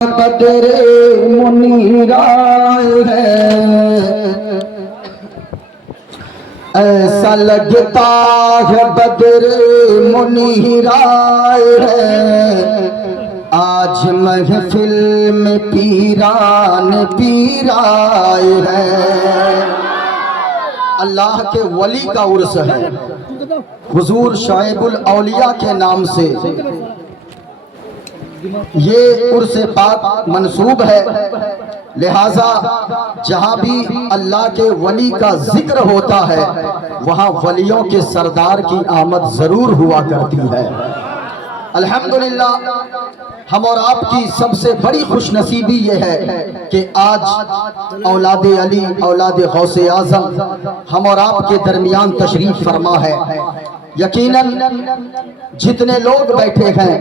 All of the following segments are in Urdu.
بدر منیرائے ہے، ایسا لگتا ہے بدر منیرائے ہے، آج محفل میں پیران پیرائے ہے۔ اللہ کے ولی کا عرس ہے، حضور شعیب الاولیاء کے نام سے یہ عرس پاک منسوب ہے، لہٰذا جہاں بھی اللہ کے ولی کا ذکر ہوتا ہے وہاں ولیوں کے سردار کی آمد ضرور ہوا کرتی ہے۔ الحمدللہ ہم اور آپ کی سب سے بڑی خوش نصیبی یہ ہے کہ آج اولاد علی، اولاد غوث اعظم ہم اور آپ کے درمیان تشریف فرما ہے۔ یقیناً جتنے لوگ بیٹھے ہیں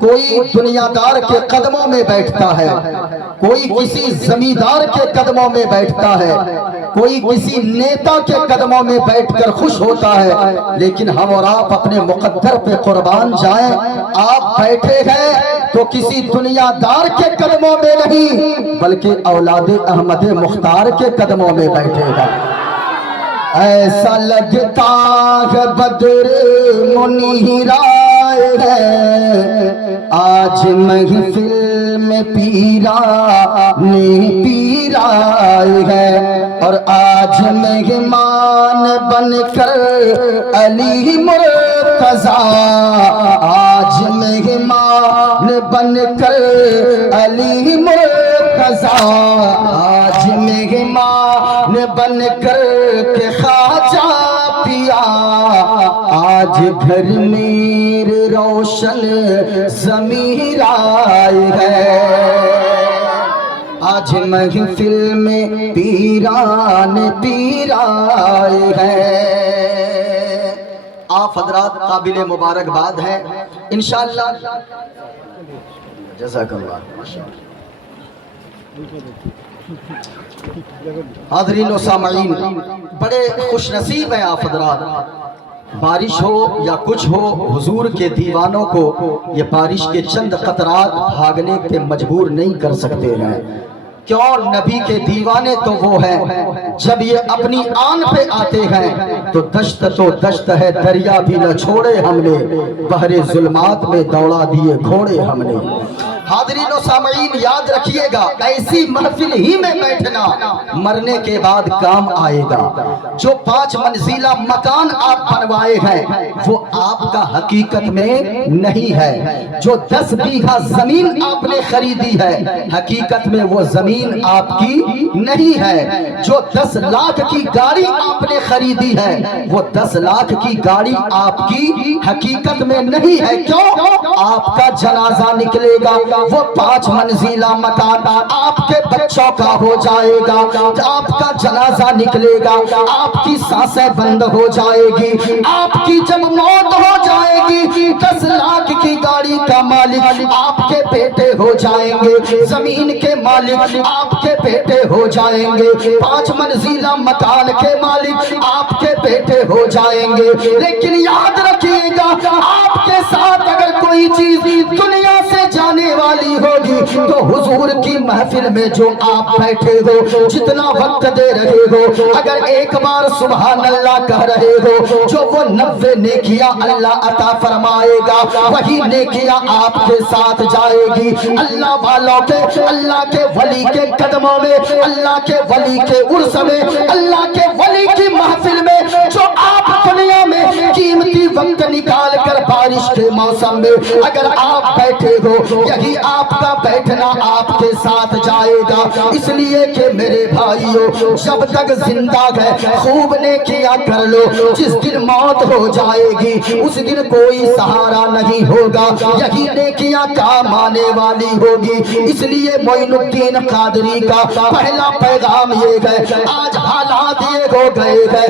کوئی دنیا دار کے قدموں میں بیٹھتا ہے، کوئی کسی زمیندار کے قدموں میں بیٹھتا ہے، کوئی کسی نیتا کے قدموں میں بیٹھ کر خوش ہوتا ہے، لیکن ہم اور آپ اپنے مقدر پہ قربان جائیں، آپ بیٹھے ہیں تو کسی دنیا دار کے قدموں میں نہیں بلکہ اولاد احمد مختار کے قدموں میں بیٹھے گا۔ ایسا لگتا ہے بدر منیرائے ہے، آج محفل میں پیران پیرائے ہے، اور آج مہمان بن کر علی مرتضیٰ، آج مہمان بن کر علی مرتضیٰ، آج مہمان بن کر کے خواجہ پیا، آج گھر میرے روشن ضمیر آئے ہے، آج محفل میں پیران پیرائے ہے۔ آپ حضرات قابل مبارکباد ہیں انشاءاللہ۔ جزاک اللہ۔ حاضرین و سامعین، بڑے خوش نصیب ہیں آپ حضرات، بارش ہو یا کچھ ہو حضور کے دیوانوں کو یہ بارش کے چند قطرات بھاگنے پہ مجبور نہیں کر سکتے ہیں۔ کیوں؟ نبی کے دیوانے تو وہ ہیں جب یہ اپنی آن پہ آتے ہیں تو دشت ہے، دریا بھی نہ چھوڑے ہم نے، بحر ظلمات میں دوڑا دیے گھوڑے ہم نے۔ حاضرین و سامعین یاد رکھیے گا، ایسی محفل ہی میں بیٹھنا مرنے کے بعد کام آئے گا۔ جو 5 منزلہ مکان آپ بنوائے ہیں وہ آپ کا حقیقت میں نہیں ہے، جو 10 بیگھہ زمین آپ نے خریدی ہے حقیقت میں وہ زمین آپ کی نہیں ہے، جو 10 لاکھ کی گاڑی آپ نے خریدی ہے وہ 10 لاکھ کی گاڑی آپ کی حقیقت میں نہیں ہے۔ کیوں؟ آپ کا جنازہ نکلے گا، وہ 5 منزلہ مکان آپ کے بچوں کا ہو جائے گا، آپ کا جنازہ نکلے گا، آپ کی سانسیں بند ہو جائے گی، آپ کی جب موت ہو جائے گی 10 لاکھ کی گاڑی کا مالک آپ کے بیٹے ہو جائیں گے، زمین کے مالک آپ کے بیٹے ہو جائیں گے، 5 منزلہ مکان کے مالک آپ کے بیٹے ہو جائیں گے، لیکن یاد رکھیے گا آپ کے ساتھ اگر کوئی چیز دنیا سے جانے والی ہوگی تو حضور کی محفل میں جو آپ بیٹھے ہو، جتنا وقت دے رہے ہو، اگر ایک بار سبحان اللہ کہہ رہے ہو جو وہ 90 نیکیاں اللہ عطا فرمائے گا وہی نیکیاں آپ کے ساتھ جائے گی۔ اللہ والوں کے، اللہ کے ولی کے قدموں میں، اللہ کے ولی کے عرس میں، اللہ کے ولی کی محفل میں جو آپ دنیا میں قیمتی وقت نکال کر بارش کے موسم میں اگر آپ بیٹھے ہو، یہی آپ کا بیٹھنا آپ کے ساتھ جائے گا۔ اس لیے کہ میرے بھائیوں جب تک زندہ ہے خوب نیکیاں کر لو، جس دن موت ہو جائے گی اس دن کوئی سہارا نہیں ہوگا، یہی نیکیاں کام آنے والی ہوگی۔ اس لیے معین الدین قادری کا پہلا پیغام یہ ہے، آج حالات یہ ہو گئے ہیں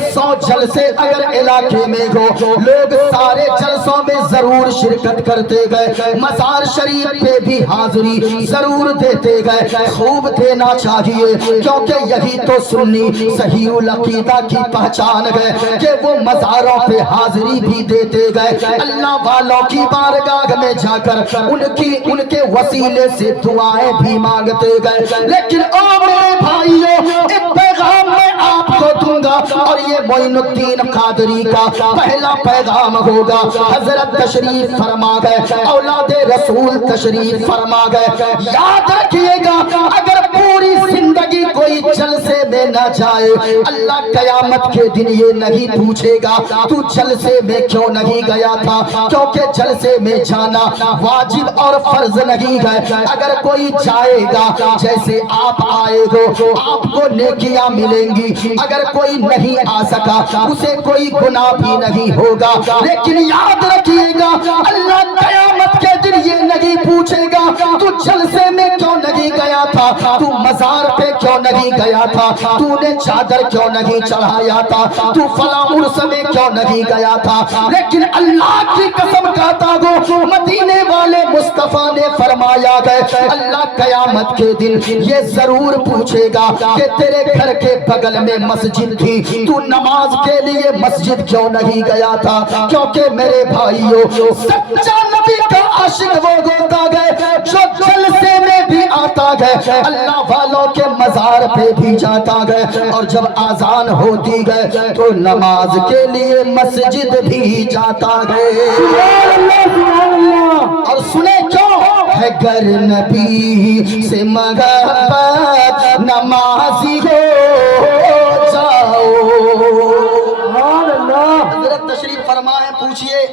100 جلسے اگر علاقے میں ہو لوگ سارے جلسوں میں ضرور شرکت کرتے گئے، مزار شریف پہ بھی حاضری ضرور دیتے گئے، خوب دینا چاہیے، کیونکہ یہی تو سنی صحیح العقیدہ کی پہچان ہے کہ وہ مزاروں پہ حاضری بھی دیتے گئے، اللہ والوں کی بارگاہ میں جا کر ان کے وسیلے سے دعائیں بھی مانگتے گئے۔ لیکن او میرے بھائیوں، ایک پیغام میں آپ کو دوں گا، اور یہ معین الدین قادری کا پہلا پیغام ہوگا۔ حضرت تشریف فرما گئے، اولاد رسول تشریف فرما گئے۔ یاد رکھیے گا، اگر پوری زندگی کوئی جلسے میں نہ جائے، اللہ قیامت کے دن یہ نہیں پوچھے گا تو جلسے میں کیوں نہیں گیا تھا، کیونکہ جلسے میں جانا واجب اور فرض نہیں ہے۔ اگر کوئی جائے گا جیسے آپ آئے ہو، آپ کو نیکیاں ملیں گی، اگر کوئی نہیں آ سکا اسے کوئی گناہ بھی نہیں ہوگا۔ لیکن یاد رکھیے گا، اللہ قیامت کے دن یہ نہیں پوچھے گا تو جلسے میں کیوں نہیں گیا تھا، تو مزار پہ کیوں نہیں گیا تھا، تو نے چادر کیوں نہیں چڑھایا تھا، تو فلاں عرس میں کیوں نہیں گیا تھا۔ لیکن اللہ کی قسم کھاتا ہوں، مدینے والے مصطفیٰ نے فرمایا ہے، اللہ قیامت کے دن یہ ضرور پوچھے گا کہ تیرے گھر کے بغل میں مسجد تھی، تو نماز کے لیے مسجد کیوں نہیں گیا تھا۔ کیونکہ میرے بھائیوں، سچا نبی کا عاشق وہ ہوتا ہے جو جلسے میں بھی آتا ہے، اللہ والوں کے مزار پہ بھی جاتا ہے، اور جب آذان ہوتی ہے تو نماز کے لیے مسجد بھی جاتا ہے۔ اور سنیں کیوں ہے، گر نبی سے محبت نمازی ہو جاؤ۔ حضرت تشریف فرمائیں، پوچھئے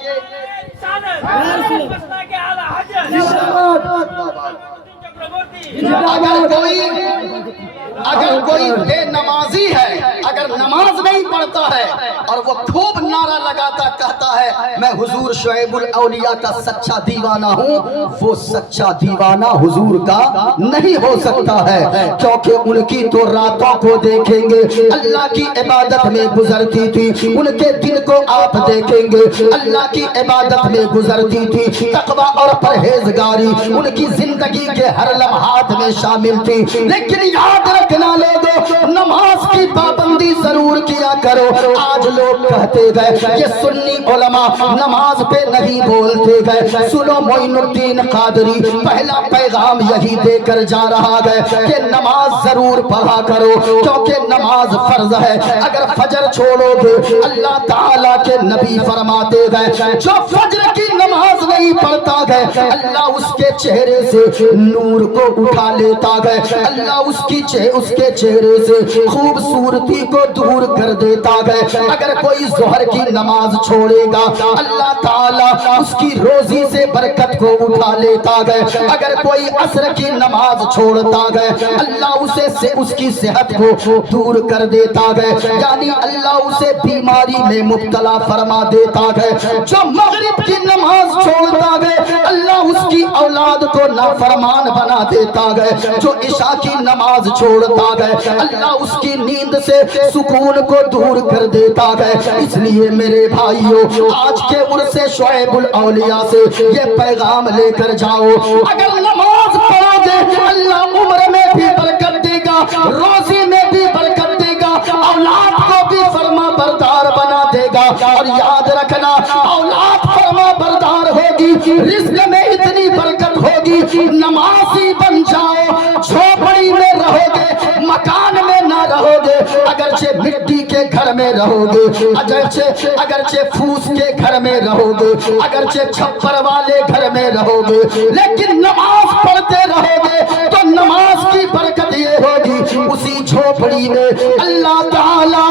اگر کوئی بے نمازی ہے، اگر نماز نہیں پڑھتا ہے اور وہ خوب نعرہ لگاتا کہتا ہے میں حضور شعیب الاولیاء کا سچا دیوانہ ہوں، وہ سچا دیوانہ حضور کا نہیں ہو سکتا ہے، کیونکہ ان کی تو راتوں کو دیکھیں گے اللہ کی عبادت میں گزرتی تھی، ان کے دن کو آپ دیکھیں گے اللہ کی عبادت میں گزرتی تھی، تقوی اور پرہیزگاری ان کی زندگی کے ہر لمحات میں شامل تھی۔ لیکن یاد رکھنا لوگو، نماز کی پابندی ضرور کیا کرو۔ آج لوگ کہتے گئے یہ سنی علماء نماز پہ نہیں بولتے گئے، سنو معین الدین قادری پہلا پیغام یہی دے کر جا رہا ہے کہ نماز ضرور پڑھا کرو، کیونکہ نماز فرض ہے۔ اگر فجر چھوڑو گے، اللہ تعالیٰ کے نبی فرماتے گئے جو فجر کی نماز نہیں پڑھتا گئے اللہ اس کے چہرے سے نور کو اٹھا لیتا گئے، اللہ اس کے چہرے سے خوبصورتی کو دور کر دیتا گئے۔ اگر کوئی ظہر کی نماز چھوڑے گا اللہ تعالیٰ اس کی روزی سے برکت کو اٹھا لیتا گئے، اگر کوئی عصر کی نماز چھوڑتا گئے اللہ اسے اس کی صحت کو دور کر دیتا گئے، یعنی اللہ اسے بیماری میں مبتلا فرما دیتا گئے۔ جو مغرب کی نماز چھوڑتا گئے اللہ اس کی اولاد کو نافرمان بنا دیتا گئے، جو عشاء کی نماز چھوڑتا گئے اللہ اس کی نیند سے سکون کو دور کر دیتا گئے۔ اس لیے میرے بھائیوں، آج کے عرس شعیب الاولیاء سے یہ پیغام لے کر جاؤ، اگر نماز پڑھو گے اللہ عمر میں بھی برکت دے گا، روزی میں بھی برکت دے گا، اولاد کو بھی فرما بردار بنا دے گا۔ اور یاد رکھنا، اولاد فرما بردار ہوگی، رزق میں اتنی برکت ہوگی، نمازی بن جاؤ، جھوپڑی میں رہو گے، مکان میں نہ رہو گے، اگرچہ مٹی کے گھر میں رہو گے، اگرچہ پھوس کے گھر میں رہو گے، اگرچہ چھپر والے گھر میں رہو گے، لیکن نماز پڑھتے رہو گے تو نماز کی برکت یہ ہوگی اسی جھوپڑی میں اللہ تعالیٰ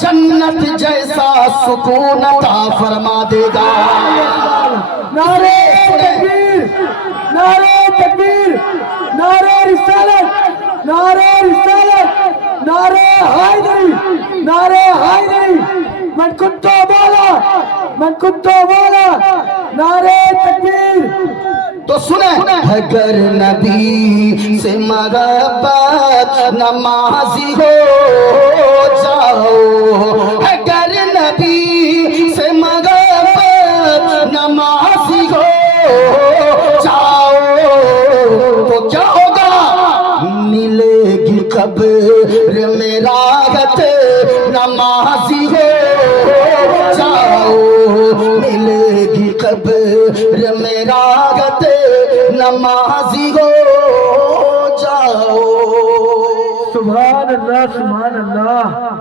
جنت جیسا سکون عطا فرما دے گا۔ نعرہ تکبیر، نعرہ تکبیر، نعرہ رسالت، نعرہ رسالت، نعرہ حیدری، نعرہ حیدری، من کنتو مولا، من کنتو مولا، نعرہ تکبیر۔ تو سنیں، اگر نبی سے محبت نمازی ہو جاؤ، اگر نبی سے محبت گی قبر میں راحت نمازی ہو جاؤ ملے گی قبر میں راحت نمازی ہو جاؤ سبحان اللہ سبحان اللہ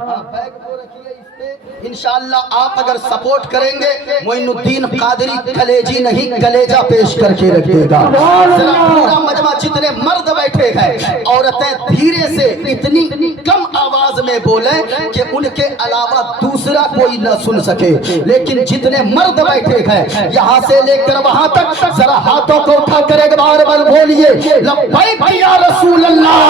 انشاءاللہ آپ اگر سپورٹ کریں گے معین الدین قادری کلیجی نہیں کلیجہ پیش کر کے رکھے گا ذرا پورا مجمع جتنے مرد بیٹھے ہیں عورتیں دھیرے سے اتنی کم آواز میں بولیں کہ ان کے علاوہ دوسرا کوئی نہ سن سکے لیکن جتنے مرد بیٹھے ہیں یہاں سے لے کر وہاں تک ذرا ہاتھوں کو اٹھا کر ایک بار بار بولیے لبیک یا رسول اللہ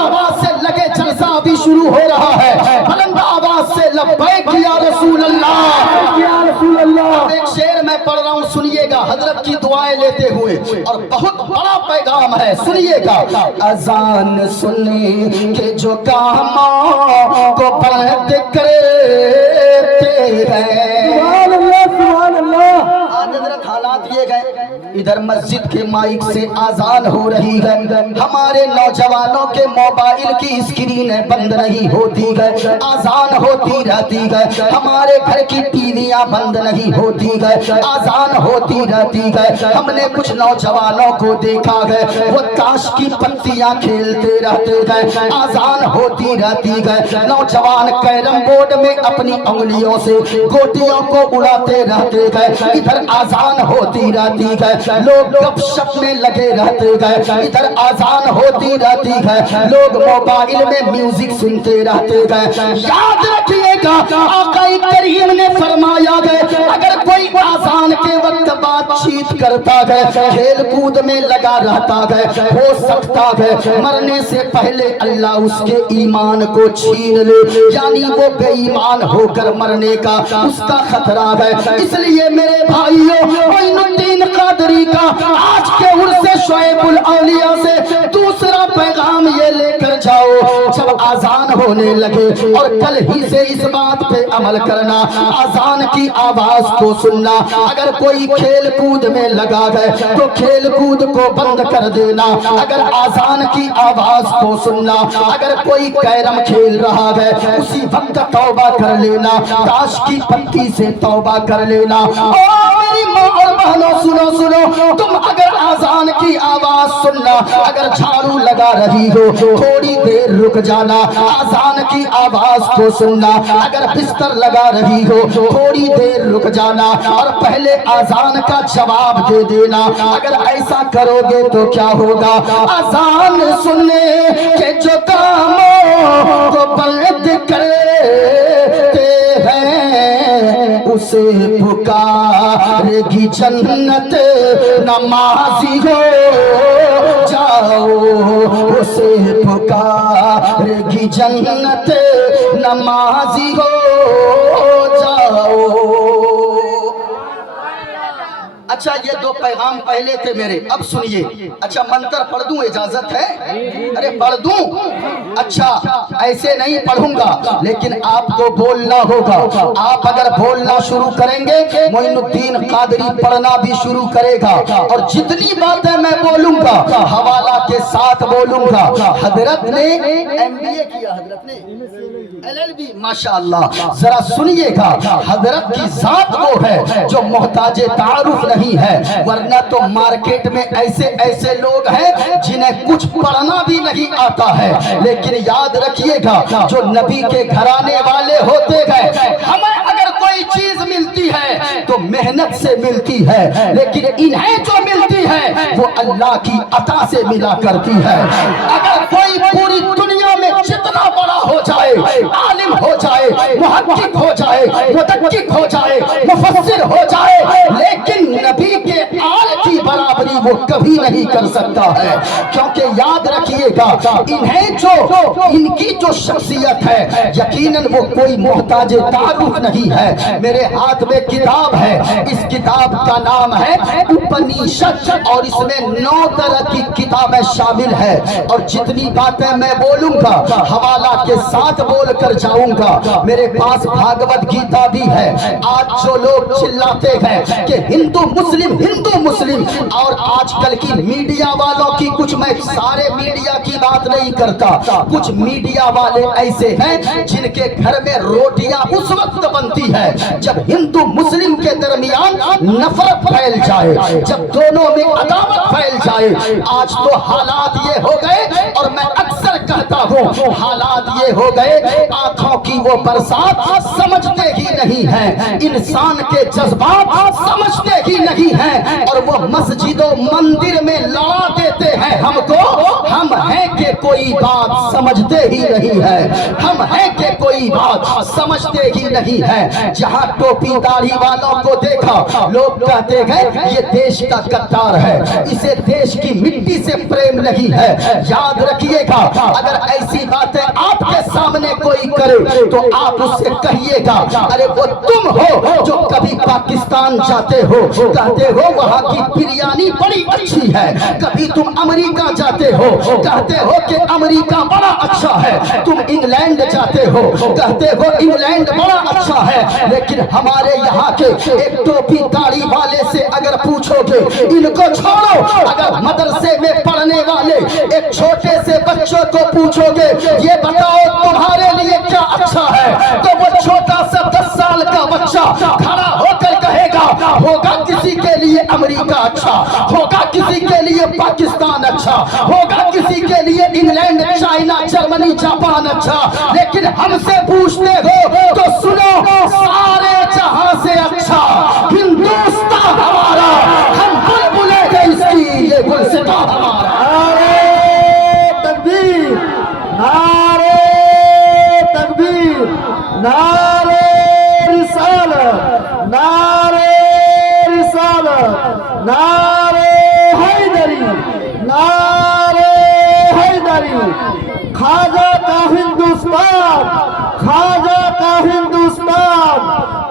آواز سے لگے جلسہ ابھی شروع ہو رہا ہے بلند آواز سے لبیک یا رسول اللہ یا رسول اللہ ایک شعر میں پڑھ رہا ہوں سنیے گا حضرت کی دعائیں لیتے ہوئے اور بہت بڑا پیغام ہے سنیے گا اذان سننے کے جو کاموں کو بلند کرتے ہیں سبحان اللہ سبحان اللہ آج حضرت حالات یہ گئے ادھر مسجد کے مائک سے آزان ہو رہی ہے ہمارے نوجوانوں کے موبائل کی اسکرینیں بند نہیں ہوتی ہے آزان ہوتی رہتی ہے ہمارے گھر کی ٹی ویاں بند نہیں ہوتی ہے آزان ہوتی رہتی ہے ہم نے کچھ نوجوانوں کو دیکھا ہے وہ تاش کی پتیاں کھیلتے رہتے ہیں آزان ہوتی رہتی ہے نوجوان کیرم بورڈ میں اپنی انگلیوں سے گوٹیوں کو اڑاتے رہتے ہیں ادھر آزان ہوتی رہتی ہے لوگ گپ شپ میں لگے رہتے ہیں ادھر آزان ہوتی رہتی ہے لوگ موبائل میں میوزک سنتے رہتے ہیں یاد رکھیے گا آقا کریم نے فرمایا ہے اگر کوئی آزان کے وقت بات چیت کرتا ہے کھیل کود میں لگا رہتا ہے ہو سکتا ہے مرنے سے پہلے اللہ اس کے ایمان کو چھین لے یعنی وہ بے ایمان ہو کر مرنے کا اس کا خطرہ ہے اس لیے میرے بھائیوں معین الدین قادری کا آج کے عرص شعیب الاولیاء سے دوسرا پیغام یہ لے کر جاؤ جب آزان ہونے لگے اور کل ہی سے اس بات پہ عمل کرنا آزان کی آواز کو سننا اگر کوئی کھیل کود میں لگا گئے تو کھیل کود کو بند کر دینا اگر آزان کی آواز کو سننا اگر کوئی کیرم کھیل رہا ہے اسی وقت توبہ کر لینا تاش کی پتی سے توبہ کر لینا میری ماں اور بہنوں سنو سنو تم اگر آزان کی آواز سننا اگر جھاڑو لگا رہی ہو تھوڑی دیر رک جانا آزان کی آواز کو سننا اگر بستر لگا رہی ہو تھوڑی دیر رک جانا اور پہلے آزان کا جواب دے دینا اگر ایسا کرو گے تو کیا ہوگا آزان سننے کے جو کاموں کو بلند کرتے ہیں اسے پکارے گی جنت نمازی ہو جاؤ اسے پکارے گی جنت نمازی ہو جاؤ اچھا یہ دو پیغام پہلے تھے میرے اب سنیے اچھا منتر پڑھ دوں اجازت ہے ارے پڑھ دوں اچھا ایسے نہیں پڑھوں گا لیکن آپ کو بولنا ہوگا آپ اگر بولنا شروع کریں گے معین الدین قادری پڑھنا بھی شروع کرے گا اور جتنی باتیں میں بولوں گا حوالہ کے ساتھ بولوں گا حضرت نے MBA کیا حضرت نے LLB ماشاءاللہ ذرا سنیے گا حضرت کی ذات وہ ہے جو محتاج تعارف نہیں ہے ورنہ تو مارکیٹ میں ایسے ایسے لوگ ہیں جنہیں کچھ پڑھنا بھی نہیں آتا ہے لیکن یاد رکھیے گا جو نبی کے گھرانے والے ہوتے گئے ہمیں اگر کوئی چیز ملتی ہے تو محنت سے ملتی ہے لیکن انہیں جو ملتی ہے وہ اللہ کی عطا سے ملا کرتی ہے اگر کوئی پوری دنیا میں جتنا بڑا ہو جائے عالم ہو جائے محقق ہو جائے مدقق ہو جائے مفسر ہو جائے لیکن نبی کے آل کی برابری وہ کبھی نہیں کر سکتا ہے کیونکہ یاد رکھیے گا انہیں جو ان کی جو شخصیت ہے یقیناً وہ کوئی محتاج تعارف نہیں ہے میرے ہاتھ میں کتاب ہے، اس کتاب کا نام ہے اپنیشد، اور اس میں 9 طرح کی کتابیں شامل ہے، اور جتنی باتیں میں بولوں گا حوالہ کے ساتھ بول کر جاؤں گا۔ میرے پاس بھاگوت گیتا بھی ہے۔ آج جو لوگ چلاتے ہیں کہ ہندو مسلم اور آج کل کی میڈیا والوں کی، کچھ میں سارے میڈیا کی بات نہیں کرتا، کچھ میڈیا والے ایسے ہیں جن کے گھر میں روٹیاں اس وقت بنتی ہے جب ہندو مسلم کے درمیان نفرت پھیل جائے، جب دونوں میں عداوت پھیل جائے۔ آج تو حالات یہ ہو گئے، اور میں اکثر کہتا ہوں حالات یہ ہو گئے، آنکھوں کی وہ برسات سمجھتے ہی نہیں ہیں، انسان کے جذبات سمجھتے ہی نہیں ہیں، اور وہ مسجد و مندر میں لڑا دیتے ہیں ہم کو۔ ہم ہیں کہ کوئی بات سمجھتے ہی نہیں ہے، ہم ہیں کہ کوئی بات سمجھتے ہی نہیں ہے۔ جہاں ٹوپی داڑھی والوں کو دیکھا لوگ کہتے ہیں یہ دیش کا غدار ہے، اسے دیش کی مٹی سے پریم نہیں ہے۔ یاد رکھیے گا، اگر ایسی باتیں آپ کے سامنے کوئی کرے تو آپ اس سے کہیے گا ارے وہ تم ہو جو کبھی پاکستان جاتے ہو، کہتے ہو وہاں کی بریانی بڑی اچھی ہے، کبھی تم امریکہ جاتے ہو کہتے ہو کہ امریکہ بڑا اچھا ہے، تم انگلینڈ جاتے ہو کہتے ہو انگلینڈ بڑا اچھا ہے، لیکن ہمارے یہاں کے ایک ٹوپی داڑھی والے سے اگر پوچھو گے ان کو چھوڑو، اگر مدرسے میں پڑھنے والے ایک چھوٹے سے بچوں کو پوچھو گے یہ بتاؤ تمہارے لیے کیا اچھا ہے، تو وہ چھوٹا سا 10 سال کا بچہ کھڑا ہو کر کہے گا ہوگا کسی کے لیے امریکہ اچھا، ہوگا کسی کے لیے پاکستان اچھا، ہوگا کسی کے لیے انگلینڈ چائنا جرمنی جاپان اچھا، لیکن ہم سے پوچھتے ہو تو سنو سارے جہاں سے اچھا ہندوستان ہمارا، ہم بلبلیں ہیں اس کی، یہ گلستان ہمارا۔ تکبیر، نعرے تکبیر، نعرے رسالت، نعرے رسالت، نعرے حیدری، نعرے حیدری۔ خواجہ کا ہندوستان، خواجہ کا ہندوستان،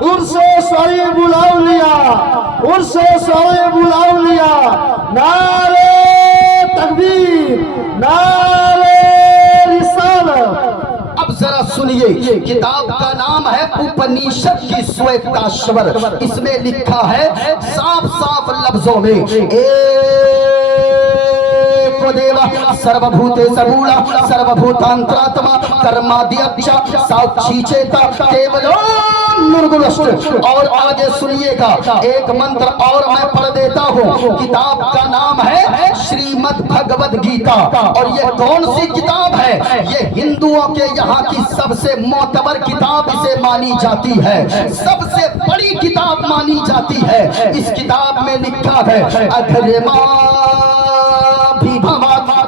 عرش شریف الاولیاء، عرش شریف الاولیاء۔ نعرے تکبیر، نعرے رسالت۔ اب ذرا سنیے، کتاب کا نام ہے اپنیشد کی سویتاشور، اس میں لکھا ہے صاف صاف لفظوں میں دیوا سروبھوتے سگوڑا سروبھوتانتراتما کرمادیاچا ساکشی چیتا کیولو نرگلشٹ۔ اور آگے سنیے گا ایک منتر اور میں پڑھ دیتا ہوں، کتاب کا نام ہے شریمد بھگوت گیتا، اور یہ کون سی کتاب ہے؟ یہ ہندوؤں کے یہاں کی سب سے معتبر کتاب اسے مانی جاتی ہے، سب سے بڑی کتاب مانی جاتی ہے۔ اس کتاب میں لکھا ہے اکھرما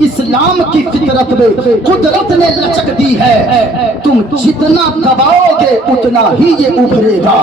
اسلام کی فطرت میں قدرت نے لچک دی ہے، تم جتنا دباؤ گے اتنا ہی یہ ابھرے گا۔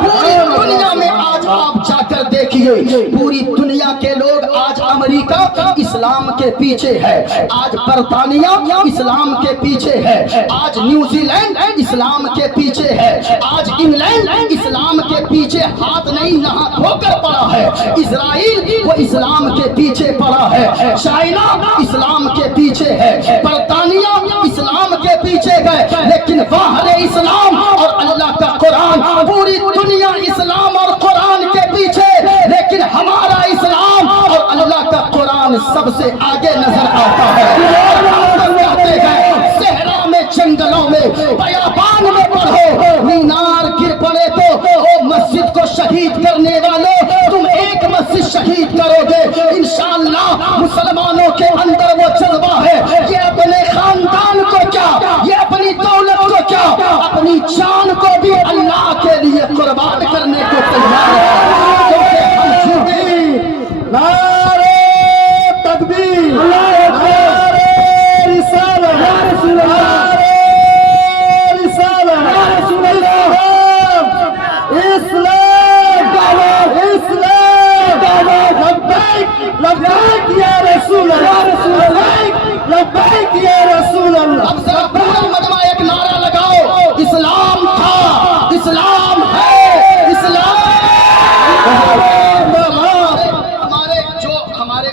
پوری دنیا میں آج آپ جا کر دیکھیے، پوری دنیا کے لوگ آج امریکہ اسلام کے پیچھے ہے، آج برطانیہ اسلام کے پیچھے ہے، آج نیوزی لینڈ اسلام کے پیچھے ہے، آج انگلینڈ اسلام کے پیچھے ہاتھ نہیں نہا دھو کر پڑا ہے، اسرائیل وہ اسلام کے پیچھے پڑا ہے، چائنا اسلام کے پیچھے ہے، برطانیہ اسلام کے پیچھے گئے، لیکن واحد اسلام اور اللہ کا قرآن، پوری دنیا اسلام اور قرآن کے پیچھے، لیکن ہمارا اسلام اور اللہ کا قرآن سب سے آگے نظر آتا ہے۔ کہتے ہیں صحرا میں، جنگلوں میں، بیابان میں پڑھو، مینار گر پڑے تو او مسجد کو شہید کرنے والوں، تم ایک مسجد شہید کرو گے انشاءاللہ۔ مسلمانوں کے اندر وہ جذبہ ہے، یہ اپنے خاندان کو کیا، یہ اپنی دولت کو کیا، اپنی جان کو بھی اللہ کے لیے قربان کرنے کو تیار ہے، کیونکہ ہم جھوٹے نعرہ تکبیر، نعرہ رسالت، نعرہ رسالت، اسلام، اسلام، لبیک لبیک یا رسول اللہ، لبیک لبیک یا رسول اللہ۔ اب ذرا پورا مجمع ایک نعرہ لگاؤ، اسلام تھا، اسلام ہے، اسلام۔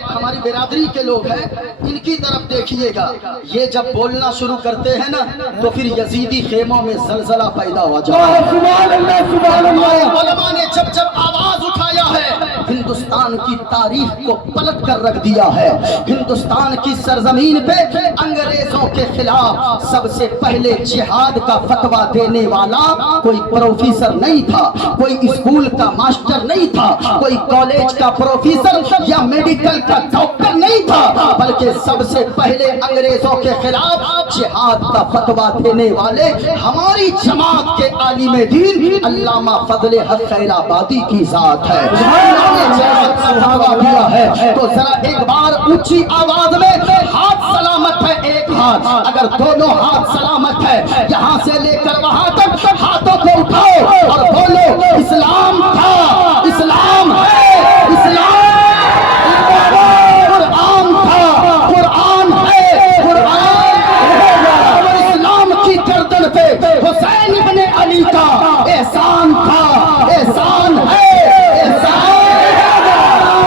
ہماری برادری کے لوگ ہیں، ان کی طرف دیکھیے گا، یہ جب بولنا شروع کرتے ہیں نا تو پھر یزیدی خیموں میں زلزلہ پیدا ہو جاتا ہے۔ سبحان اللہ، سبحان اللہ۔ علماء نے جب جب آواز اٹھایا ہے، ہندوستان کی تاریخ کو پلٹ کر رکھ دیا ہے۔ ہندوستان کی سرزمین پہ انگریزوں کے خلاف سب سے پہلے جہاد کا فتویٰ دینے والا کوئی پروفیسر نہیں تھا، کوئی اسکول کا ماسٹر نہیں تھا، کوئی کالج کا پروفیسر یا میڈیکل کا ڈاکٹر نہیں تھا، بلکہ سب سے پہلے انگریزوں کے خلاف جہاد کا فتویٰ دینے والے ہماری جماعت کے عالم دین علامہ فضل حق خیر آبادی کی ذات ہے۔ انہوں نے جہاد کا فتویٰ دیا ہے، تو ذرا ایک بار اونچی آواز میں ہاتھ سلامت ہے، ایک ہاتھ، اگر دونوں ہاتھ سلامت ہے، یہاں سے لے کر وہاں تک ہاتھوں کو اٹھاؤ اور بولو اسلام تھا، اسلام ہے، اسلام، قرآن تھا، قرآن ہے، قرآن ہے، اور اسلام کی گردن پہ حسین ابن علی کا احسان تھا، احسان ہے، احسان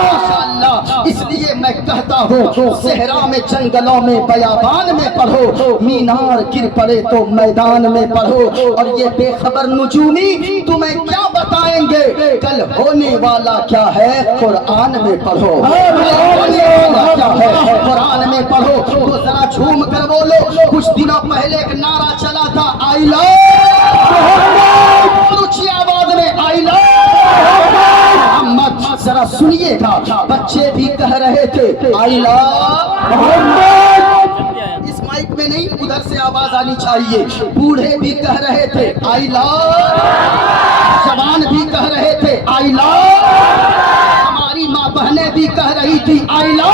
ماشاءاللہ۔ اس لیے میں کہتا ہوں صحرا میں، جنگلوں میں، بیابان میں پڑھو، مینار گر پڑے تو میدان میں پڑھو، اور یہ بے خبر نجومی تمہیں کیا بتائیں گے کل ہونے والا کیا ہے، قرآن میں پڑھو، ہونے والا کیا ہے قرآن میں پڑھو۔ تو ذرا جھوم کر بولو، کچھ دنوں پہلے ایک نعرہ چلا تھا، آئی لو محمد، اونچی آواز میں آئی لو محمد۔ ذرا سنیے گا، بچے بھی کہہ رہے تھے آئی لو محمد، اس مائک میں نہیں، ادھر سے آواز آنی چاہیے، بوڑھے بھی کہہ رہے تھے آئی لو، جوان بھی کہہ رہے تھے آئی لو، ہماری ماں بہنیں بھی کہہ رہی تھی آئی لو،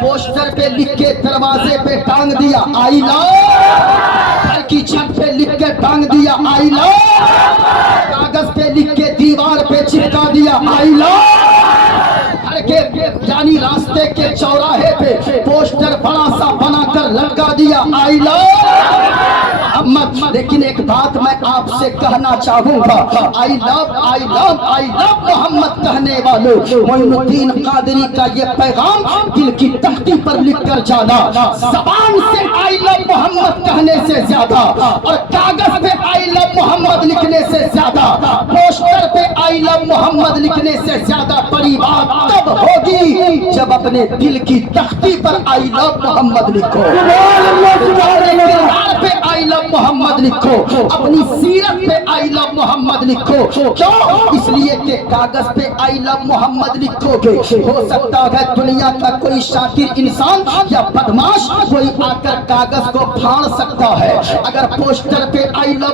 پوسٹر پہ لکھ کے دروازے پہ ٹانگ دیا آئی لو، گھر کی چھت پہ لکھ کے ٹانگ دیا آئی لو، کاغذ پہ لکھ کے دیوار پہ چپکا دیا آئی لو، گھر کے یعنی راستے کے چوراہے پہ پوسٹر بڑا سا بنا کر لٹکا دیا آئی لو محمد۔ لیکن ایک بات میں آپ سے کہنا چاہوں گا، آئی لو، آئی لو، آئی لو محمد کہنے والوں، معین الدین قادری کا یہ پیغام دل کی تختی پر لکھ کر جانا، زبان سے آئی لو محمد کہنے سے زیادہ اور کاغذ پہ آئی لو محمد لکھنے سے زیادہ، پوسٹر پہ آئی لو محمد لکھنے سے زیادہ بڑی بات تب ہوگی جب اپنے دل کی تختی پر آئی لو محمد لکھو، اپنے کردار پہ آئی لو محمد لکھو، اپنی سیرت پہ آئی لو محمد لکھو۔ کیوں؟ اس لیے کہ کاغذ پہ آئی لو محمد لکھو گے، ہو سکتا ہے دنیا کا کوئی شاطر انسان یا بدماش کوئی آ کر کاغذ کو پھاڑ سکتا ہے، اگر پوسٹر پہ آئی لو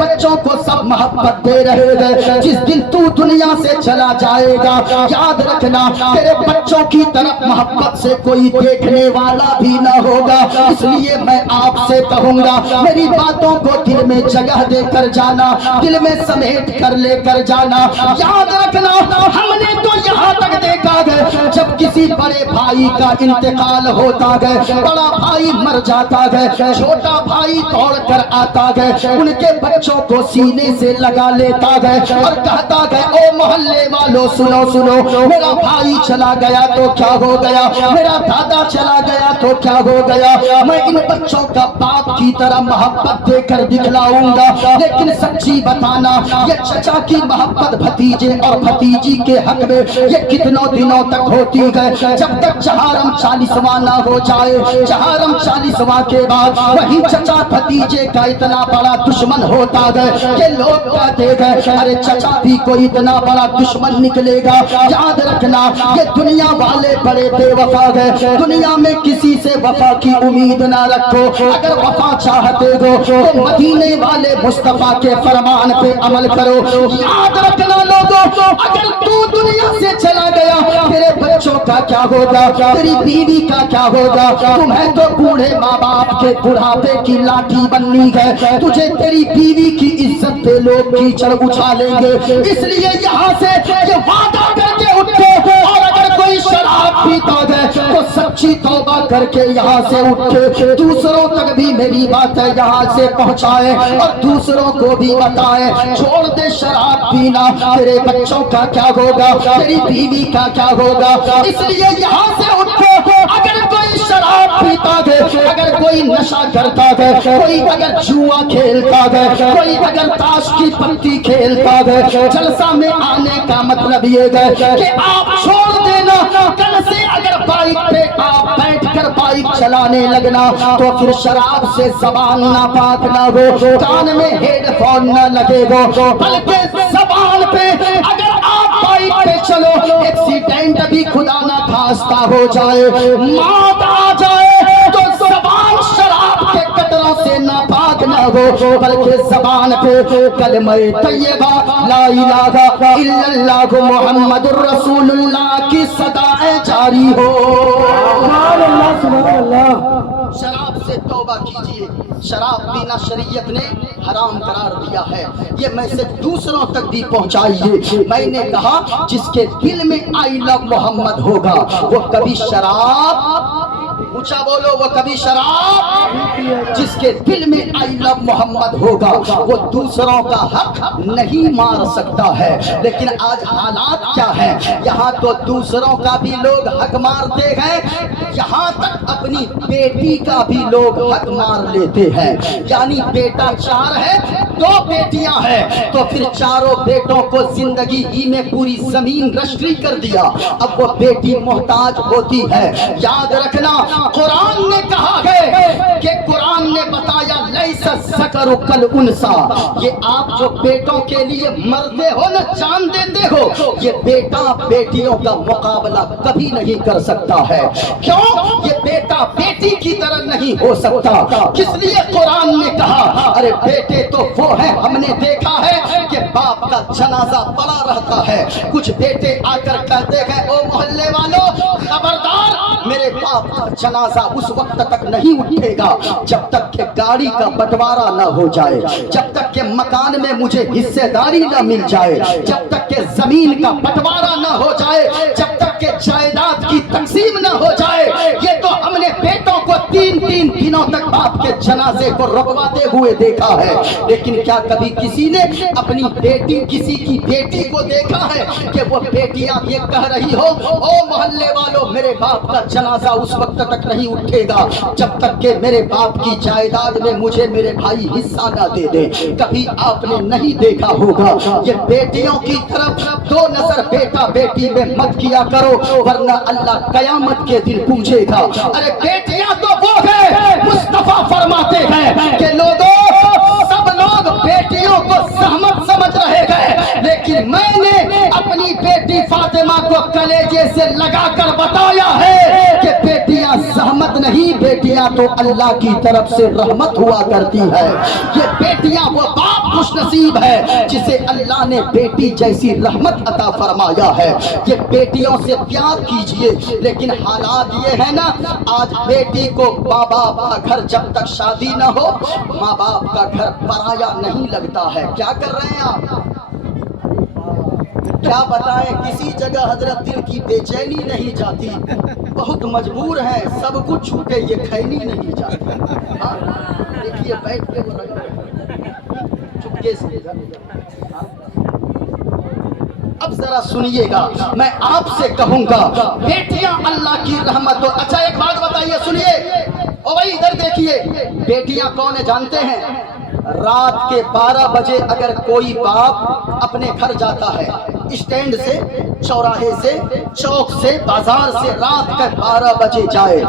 بچوں کو سب محبت دے رہے گئے. جس دن تو دنیا سے چلا جائے گا یاد رکھنا تیرے بچوں کی طرف محبت سے کوئی دیکھنے والا بھی نہ ہوگا. اس لیے میں آپ سے کہوں گا میری باتوں کو دل میں جگہ دے کر جانا, دل میں سمیٹ کر لے کر جانا. یاد رکھنا ہم نے تو یہاں تک دیکھا گیا جب کسی بڑے بھائی کا انتقال ہوتا گیا, بڑا بھائی مر جاتا گیا, چھوٹا بھائی دوڑ کر آتا گیا, ان کے بچوں کو سینے سے لگا لیتا گیا اور کہتا گیا او محلے والوں سنو سنو, میرا بھائی چلا گیا تو کیا ہو گیا, میرا دادا چلا گیا تو کیا ہو گیا, میں ان بچوں کا باپ کی طرح محبت دے کر دکھلاؤں گا. لیکن سچی بتانا یہ چچا کی محبت بھتیجے اور بھتیجی کے حق میں یہ کتنوں دنوں تک ہوتی ہے, جب تک چہارم 40واں نہ ہو جائے. چہارم 40واں کے بعد وہی چچا بھتیجے کا اتنا بڑا دشمن ہوتا ہے کہ لوگ کہتے ہیں ارے چچا بھی کوئی اتنا بڑا دشمن نکلے گا. یاد رکھنا یہ دنیا والے بڑے بے وفا ہیں, دنیا میں کسی سے وفا کی امید نہ رکھو. اگر وفا چاہتے ہو تو مدینے والے مصطفیٰ کے فرمان پہ عمل کرو. یاد رکھنا لوگوں اگر تو دنیا سے چلا گیا تیرے بچوں کا کیا ہوگا, تیری بیوی کا کیا ہوگا, تمہیں تو بوڑھے ماں باپ کے بڑھاپے کی لاٹھی بننی ہے, تجھے تیری بیوی کی عزت پہ لوگ کیچڑ اچھالیں گے. اس لیے یہاں سے یہ وعدہ کر کے اٹھو, اور اگر کوئی شراب پیتا ہے تو سچی توبہ کر کے یہاں سے اٹھے, دوسروں تک بھی میری بات ہے یہاں سے پہنچائے اور دوسروں کو بھی بتائے. چھوڑ دے شراب پینا, تیرے بچوں کا کیا ہوگا, تیری بیوی کا کیا ہوگا. اس لیے یہاں سے اٹھو, اگر کوئی شراب پیتا ہے, اگر کوئی نشہ کرتا ہے, کوئی اگر جوا کھیلتا ہے, کوئی اگر تاش کی پتی کھیلتا ہے, جلسہ میں آنے کا مطلب یہ ہے کہ آپ چھوڑ دینا. کل سے اگر بائک پہ آپ بیٹھ کر بائک چلانے لگنا تو پھر شراب سے زبان ناپاک نہ ہو, کان میں ہیڈ فون نہ لگے گا, بلکہ زبان پہ اگر آپ بائک پہ چلو ایکسیڈنٹ بھی خدا نہ خواستہ ہو جائے, موت آ جائے تو زبان شراب کے قطروں سے ناپاک نہ ہو, بلکہ زبان پہ کلمہ طیبہ لا الہ الا اللہ محمد الرسول اللہ کی صدائیں جاری ہو. سبحان اللہ سبحان اللہ. شراب سے توبہ کیجئے, شراب پینا شریعت نے حرام قرار دیا ہے. یہ میسج دوسروں تک بھی پہنچائیے. میں نے کہا جس کے دل میں آئی لو محمد ہوگا وہ کبھی شراب, اونچا بولو, وہ کبھی شراب, جس کے دل میں آئی لو محمد ہوگا وہ دوسروں کا حق نہیں مار سکتا ہے. لیکن آج حالات کیا ہے, یہاں تو دوسروں کا بھی لوگ حق مارتے ہیں, یہاں تک اپنی بیٹی کا بھی لوگ حق مار لیتے ہیں. یعنی بیٹا 4 ہے, 2 بیٹیاں ہیں, تو پھر چاروں بیٹوں کو زندگی ہی میں پوری زمین رشری کر دیا, اب وہ بیٹی محتاج ہوتی ہے. یاد رکھنا قرآن نے کہا ہے کہ قرآن نے بتایا لیس الذکر کالانثی, یہ آپ جو بیٹوں کے لیے مرتے ہو نا, جان دیتے ہو, یہ بیٹا بیٹیوں کا مقابلہ کبھی نہیں کر سکتا ہے. کیوں؟ یہ بیٹا بیٹی کی طرح نہیں ہو سکتا. کس لیے قرآن نے کہا ارے بیٹے تو وہ ہیں, ہم نے دیکھا ہے کہ باپ کا جنازہ پڑا رہتا ہے, کچھ بیٹے آ کر کہتے ہیں او محلے والوں خبردار, میرے باپ کا جنازہ اس وقت تک نہیں اٹھے گا جب تک کہ گاڑی کا بٹوارا نہ ہو جائے, جب تک کہ مکان میں مجھے حصے داری نہ مل جائے, جب تک کہ زمین کا بٹوارا نہ ہو جائے, جب تک کہ جائیداد کی تقسیم نہ ہو جائے. یہ تو ہم نے بیٹوں کو 3 دنوں تک باپ کے جنازے کو رکواتے ہوئے دیکھا ہے. لیکن کیا کبھی کسی نے اپنی بیٹی, کسی کی بیٹی کو دیکھا ہے کہ وہ بیٹیاں یہ کہہ رہی ہو او محلے والوں میرے باپ کا جنازہ اس وقت تک نہیں اٹھے گا جب تک کہ میرے باپ کی جائیداد میں مجھے میرے بھائی حصہ نہ دے دے. کبھی آپ نے نہیں دیکھا ہوگا. یہ بیٹیوں کی طرف 2 نظر بیٹا بیٹی میں مت کیا کرو, ورنہ اللہ قیامت کے دن پوچھے گا. ارے بیٹیاں تو وہ ہیں, مصطفیٰ فرماتے ہیں کہ لوگوں سب لوگ بیٹیوں کو زحمت سمجھ رہے گئے, لیکن میں نے اپنی بیٹی فاطمہ کو کلیجے سے لگا کر بتایا ہے کہ بیٹیاں زحمت مرد نہیں، بیٹیاں تو اللہ کی طرف سے رحمت ہوا کرتی ہے۔ یہ بیٹیاں وہ باپ خوش نصیب ہے جسے اللہ نے بیٹی جیسی رحمت عطا فرمایا ہے۔ یہ بیٹیوں سے پیار کیجئے، لیکن حالات یہ ہے نا، آج بیٹی کو ماں باپ کا گھر جب تک شادی نہ ہو، ماں باپ کا گھر پرایا نہیں لگتا ہے۔ کیا کر رہے ہیں آپ؟ کیا بتائیں، کسی جگہ حضرت دل کی بے چینی نہیں جاتی، بہت مجبور ہیں، سب کچھ چھوٹے یہ کھینی نہیں جاتی۔ ہاں دیکھیے بیٹھ کے وہ لگ چپکے سے۔ اب ذرا سنیے گا، میں آپ سے کہوں گا بیٹیاں اللہ کی رحمت ہو۔ اچھا ایک بات بتائیے، سنیے، او بھائی ادھر دیکھیے، بیٹیاں کون ہیں جانتے ہیں؟ رات کے 12 بجے اگر کوئی باپ اپنے گھر جاتا ہے، اسٹینڈ سے، چوراہے سے، چوک سے، بازار سے، رات کے 12 بجے جائے،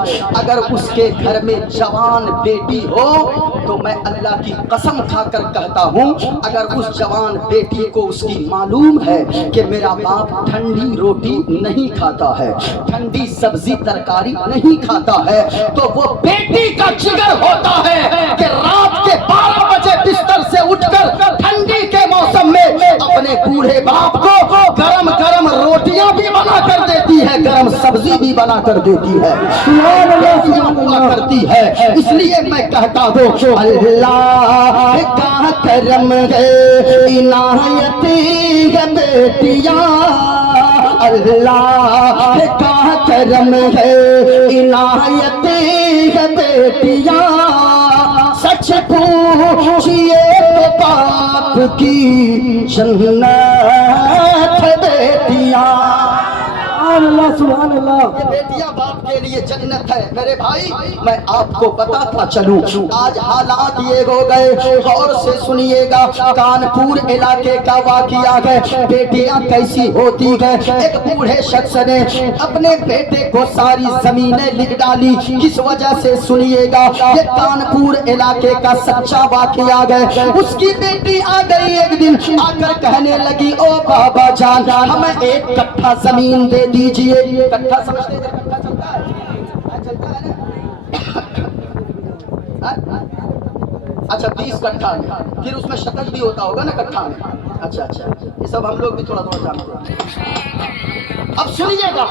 اگر اس کے گھر میں جوان بیٹی ہو تو میں اللہ کی قسم کھا کر کہتا ہوں، اگر اس جوان بیٹی کو اس کی معلوم ہے کہ میرا باپ ٹھنڈی روٹی نہیں کھاتا ہے، ٹھنڈی سبزی ترکاری نہیں کھاتا ہے، تو وہ بیٹی کا جگر ہوتا ہے کہ رات کے 12 بجے بستر سے اٹھ کر ٹھنڈی کے موسم میں اپنے بوڑھے باپ کو گرم گرم روٹیاں بھی بنا کر دیتی ہے، گرم سبزی بھی بنا کر دیتی ہے، کرتی ہے۔ اس لیے میں کہتا ہوں اللہ کا کرم ہے، عنایت ہے بیٹیاں، اللہ کا کرم ہے، عنایت ہے بیٹیاں، سچ پوچھئے تو باپ کی جنت بیٹیاں۔ سبحان اللہ۔ یہ بیٹیاں باپ کے لیے جنت ہے۔ میرے بھائی میں آپ کو بتاتا چلوں، آج حالات یہ ہو گئے، غور سے سنیے گا، کانپور علاقے کا واقعہ ہے، بیٹیاں کیسی ہوتی ہیں۔ ایک بوڑھے شخص نے اپنے بیٹے کو ساری زمینیں لکھ ڈالی، کس وجہ سے سنیے گا، یہ کانپور علاقے کا سچا واقعہ ہے۔ اس کی بیٹی آ گئی ایک دن، آ کر کہنے لگی، او بابا جان ہمیں 1 کٹھا زمین دے دیجئے۔ کٹھا سمجھتے ہیں؟ کٹھا چلتا ہے؟ چلتا ہے نا؟ اچھا 20 کٹھا میں، پھر اس میں شطرنج بھی ہوتا ہوگا نا کٹھا میں۔ اچھا یہ سب ہم لوگ بھی تھوڑا تھوڑا جانتے ہیں۔ اب سنیے گا،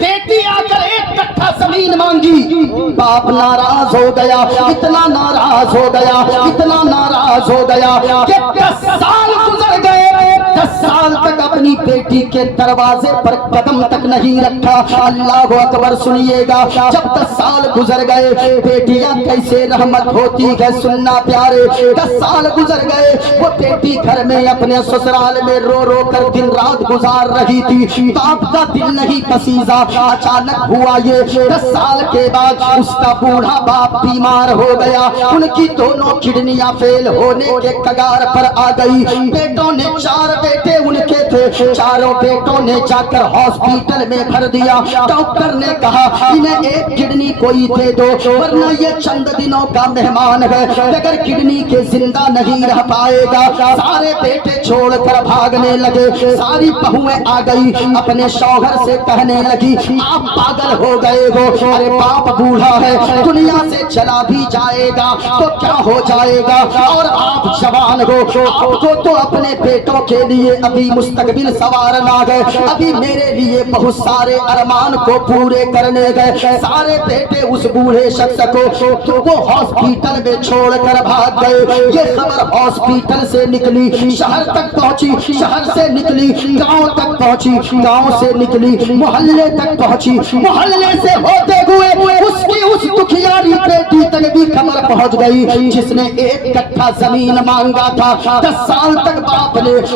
بیٹی آ کر 1 کٹھا زمین مانگی، باپ ناراض ہو گیا، اتنا ناراض ہو گیا، اتنا ناراض ہو گیا کہ 10 سال گزر گئے، 10 سال تک اپنی بیٹی کے دروازے پر قدم تک نہیں رکھا۔ اللہ اکبر، سنیے گا، جب 10 سال گزر گئے، بیٹیاں کیسے رحمت ہوتی ہے، سننا پیارے، 10 سال گزر گئے، وہ بیٹی گھر میں اپنے سسرال میں رو رو کر دن رات گزار رہی تھی، باپ کا دل نہیں پسیزا۔ اچانک ہوا یہ، 10 سال کے بعد اس کا بوڑھا باپ بیمار ہو گیا، ان کی دونوں کڈنیاں فیل ہونے کے کگار پر آ گئی۔ بیٹوں نے 4 بیٹے ان کے تھے، چاروں بیٹوں نے جا کر ہاسپیٹل میں بھر دیا۔ ڈاکٹر نے کہا انہیں 1 کڈنی کوئی دے دو ورنہ یہ چند دنوں کا مہمان ہے، اگر کڈنی کے زندہ نہیں رہ پائے گا۔ سارے بیٹے چھوڑ کر بھاگنے لگے، ساری بہویں آ گئی، اپنے شوہر سے کہنے لگی آپ پاگل ہو گئے ہو، ارے باپ بوڑھا ہے، دنیا سے چلا بھی جائے گا تو کیا ہو جائے گا، اور آپ جوان ہو، آپ کو تو اپنے بیٹوں کے لیے ابھی مستقبل سنوارنا ہے، ابھی میرے لیے بہت سارے ارمان کو پورے کرنے گئے۔ سارے بیٹے اس بوڑھے شخص کو وہ ہاسپیٹل میں چھوڑ کر بھاگ گئے۔ یہ خبر ہاسپیٹل سے نکلی، شہر تک پہنچی، شہر سے نکلی گاؤں تک پہنچی، گاؤں سے نکلی محلے تک پہنچی، محلے سے ہوتے ہوئے اس کی اس دکھیاری بیٹی تک بھی خبر پہنچ گئی جس نے 1 کٹھا زمین مانگا تھا۔ 10 سال تک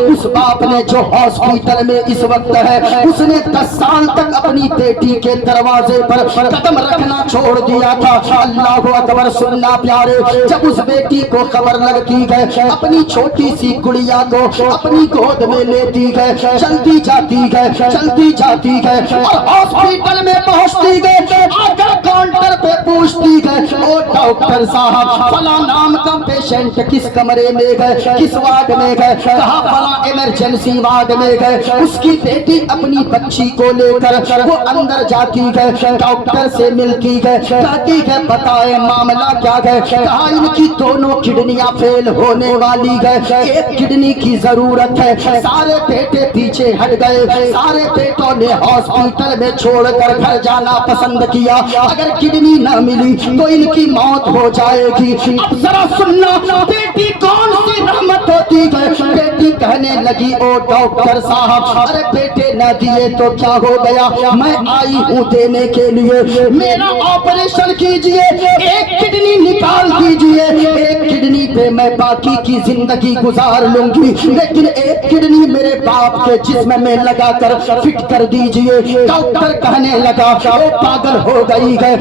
اس باپ نے جو ہاسپیٹل میں اس وقت ہے، اس نے 10 سال تک اپنی بیٹی کے دروازے پر قدم رکھنا چھوڑ دیا تھا۔ اللہ اکبر، سننا پیارے، جب اس بیٹی کو خبر لگتی ہے، اپنی چھوٹی سی گڑیا کو اپنی گود میں لیتی ہے، چلتی جاتی ہے، چلتی جاتی ہے، اور ہاسپیٹل میں پہنچتی ہے، آ کر کاؤنٹر پہ پوچھتی ہے، او ڈاکٹر صاحب فلاں نام کا پیشنٹ کس کمرے میں گئے، کس وارڈ میں گئے، کہا فلاں ایمرجنسی وارڈ میں گئے، اس کی بیٹی اپنی بچی کو لے کر وہ اندر جاتی ہے، ڈاکٹر سے ملتی ہے، کہتی ہے بتائیں معاملہ کیا ہے؟ کہا ان کی دونوں کڈنیاں فیل ہونے والی ہے، ایک کڈنی کی ضرورت ہے۔ سارے بیٹے پیچھے ہٹ گئے، سارے بیٹوں نے ہاسپٹل میں چھوڑ کر گھر جانا پسند کیا، اگر کڈنی نہ ملی تو ان کی موت ہو جائے گی۔ اب ذرا سننا، بیٹی کون سی رحمت ہوتی ہے؟ بیٹی کہنے لگی او ڈاکٹر صاحب، ارے بیٹے نہ دیے تو کیا ہو گیا، میں آئی ہوں دینے کے لیے، میرا آپریشن کیجئے، ایک کڈنی نکال دیجئے، ایک کڈنی پہ میں باقی کی زندگی گزار لوں گی، لیکن ایک کڈنی میرے باپ کے جسم میں لگا کر فٹ کر دیجئے۔ ڈاکٹر کہنے لگا وہ پاگل ہو گئی ہے،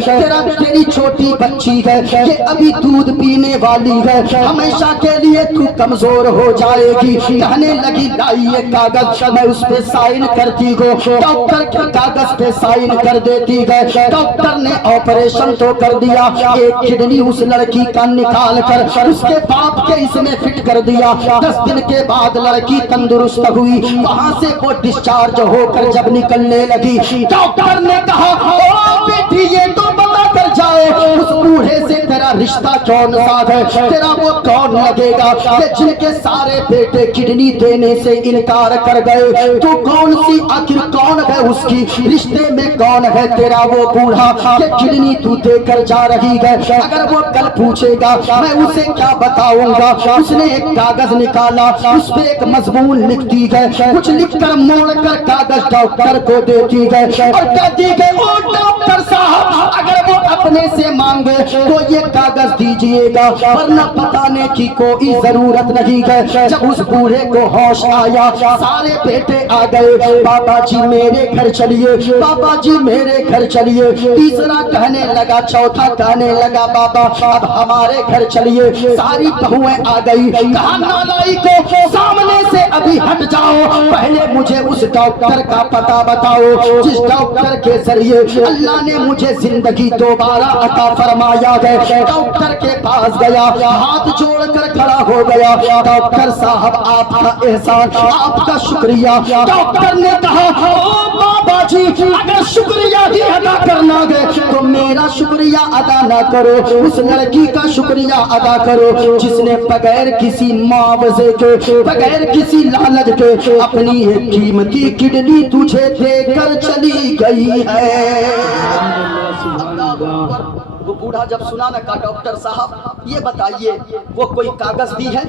تیری چھوٹی بچی ہے، یہ ابھی دودھ پینے والی ہے، ہمیشہ کے لیے تو کمزور ہو جائے گی۔ کہنے لگی لائیے کاغذ، میں اس پہ سائن کرتی ہوں۔ ڈاکٹر کے کاغذ پہ سائن کر دیتی ہے۔ ڈاکٹر نے آپریشن تو کر دیا، ایک کڈنی اس لڑکی کا نکال کر اس کے باپ کے اس میں فٹ کر دیا۔ 10 دن کے بعد لڑکی تندرست ہوئی، وہاں سے وہ ڈسچارج ہو کر جب نکلنے لگی، ڈاکٹر نے کہا او بیٹی یہ تو بتا کر جائے اس بوڑھے سے تیرا رشتہ کون سا ہے، تیرا وہ کون لگے گا کہ جن کے سارے بیٹے کڈنی دینے سے انکار کر گئے، تو کون سی آخر کون ہے اس کی، رشتے میں کون ہے تیرا وہ بوڑھا کہ کڈنی تو دے کر جا رہی ہے؟ اگر وہ کل پوچھے گا میں اسے کیا بتاؤں گا؟ اس نے ایک کاغذ نکالا، اس پہ ایک مضمون لکھتی ہے، کچھ لکھ کر موڑ کر کاغذ ڈاکٹر کو دیتی ہے اور کہتی ہے او ڈاکٹر صاحب اگر وہ اپنے سے مانگے تو یہ کاغذ دیجئے گا، ورنہ بتانے کی کوئی ضرورت نہیں ہے۔ جب اس بوڑھے کو ہوش آیا، سارے بیٹے آ گئے، بابا جی میرے گھر چلیے، بابا جی میرے گھر چلیے، تیسرا کہنے لگا، چوتھا کہنے لگا بابا اب ہمارے گھر چلیے، ساری بہویں آ گئی۔ کہا نالائکو سامنے سے ابھی ہٹ جاؤ، پہلے مجھے اس ڈاکٹر کا پتہ بتاؤ جس ڈاکٹر کے ذریعے اللہ نے مجھے زندگی دوبارہ عطا فرمایا ہے۔ ڈاکٹر کے پاس گیا، ہاتھ جوڑ کر کھڑا ہو گیا، ڈاکٹر صاحب آپ کا احسان، آپ کا شکریہ۔ ڈاکٹر نے کہا او بابا جی اگر شکریہ ہی ادا کرنا ہے تو میرا شکریہ ادا نہ کرو، اس لڑکی کا شکریہ ادا کرو جس نے بغیر کسی معاوضے کے، بغیر کسی لالچ کے اپنی ایک قیمتی کڈنی تجھے دے کر چلی گئی ہے۔ وہ بوڑھا جب سنا نہ کہا ڈاکٹر صاحب یہ بتائیے وہ کوئی کاغذ دی ہے،